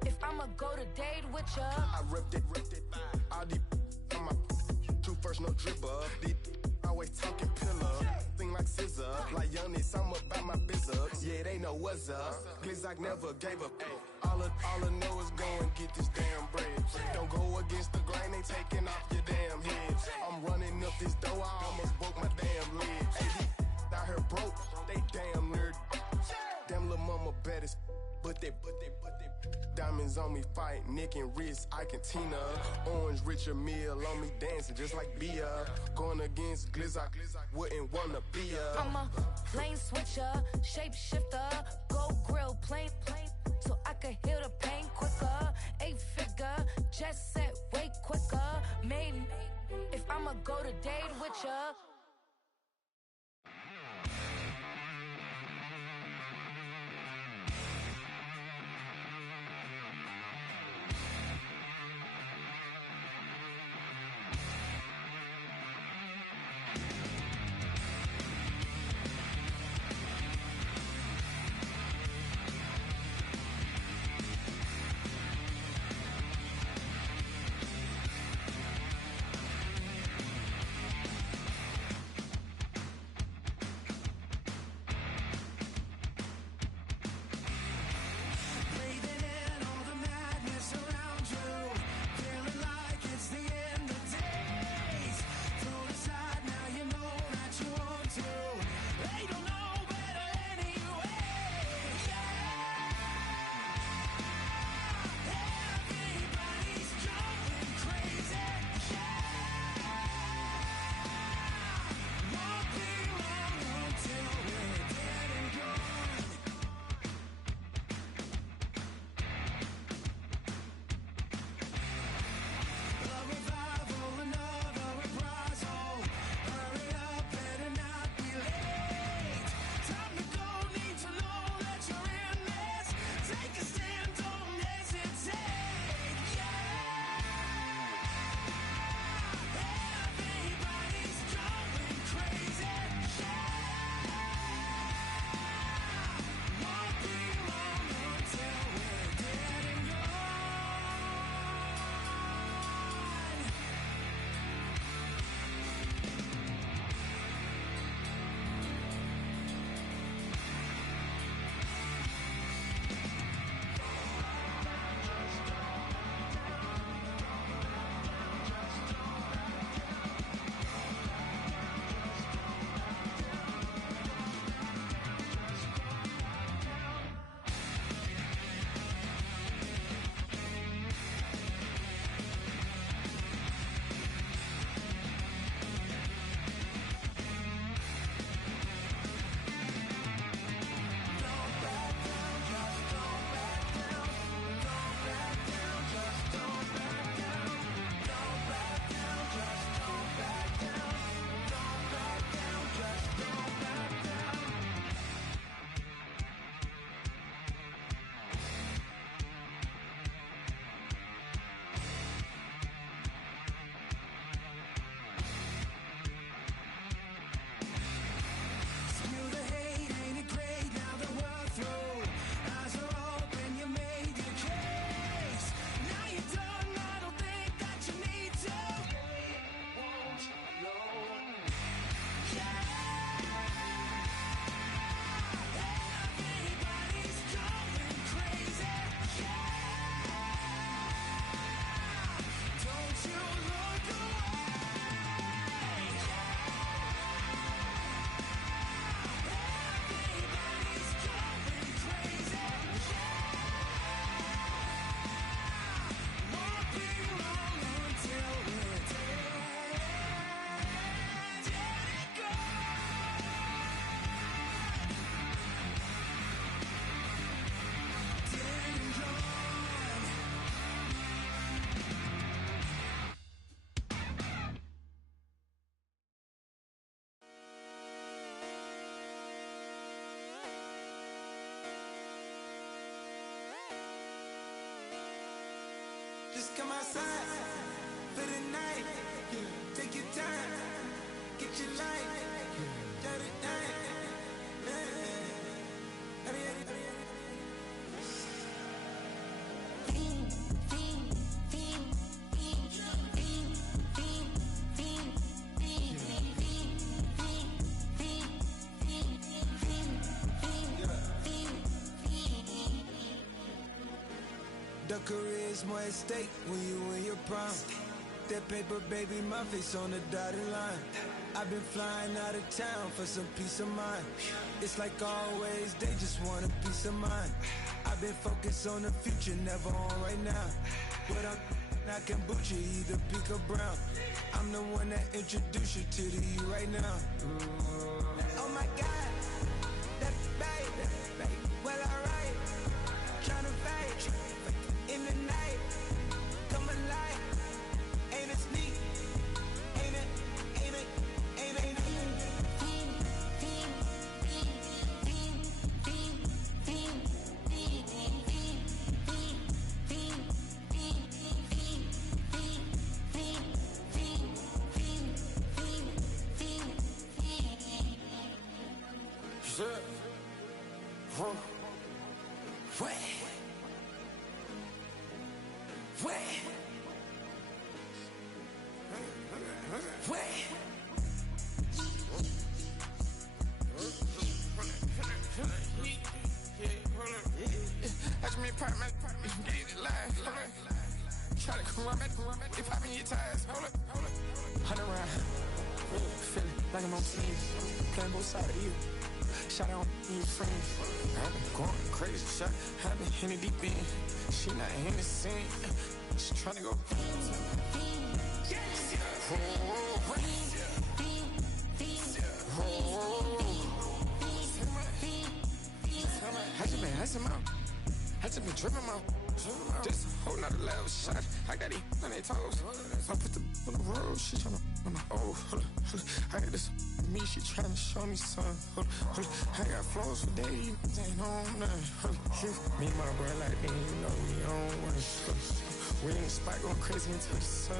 if I'ma go to date with ya. I ripped it, all these on my two first, no dripper. These always talking pillar, thing like scissor. Like youngest, I'm about my business. Yeah, they know what's up. Glizzock never gave up. All I know is go and get this damn bread. Don't go against the grain, they taking off your damn head. I'm running up this door, I almost broke my damn leg. Hey, out here broke, they damn nerd. Damn little mama bad as but they diamonds on me fight, neck and wrist, I can Tina. Orange Richard Mill on me dancing just like Bia. Going against Glizzock, wouldn't wanna be ya. I'm a lane switcher, shapeshifter, go grill, plane, so I could heal the pain quicker. 8-figure, just set way quicker. Made, if I'ma go to date with ya. Just come outside for the night. Take your time, get your life. The career's more at stake when you in your prime. That paper, baby, my face on the dotted line. I've been flying out of town for some peace of mind. It's like always, they just want a peace of mind. I've been focused on the future, never on right now. But I can boot you either pink or brown. I'm the one that introduced you to the you right now. Oh my God, that baby, well alright. Tryna fight in the night, come alive. Ain't it sneak? Ain't it? Ain't it? Ain't it? Try to come run back, they popping your tires, hold up. 100 round, feeling like I'm on team, playing both sides of you. Shot out on your friends. I've been going crazy, shot, I've been hitting deep in. She not in the scene, she tryna go. I just been dripping out. Just holding out a level shot. I got it on their toes. I put the on the road. She tryna, oh, hold up. I got this me. She tryna show me something. Hold up. I got flows for days. Ain't on nothing. Me and my bro like, man, you know we on one. We in the spot going crazy until the sun.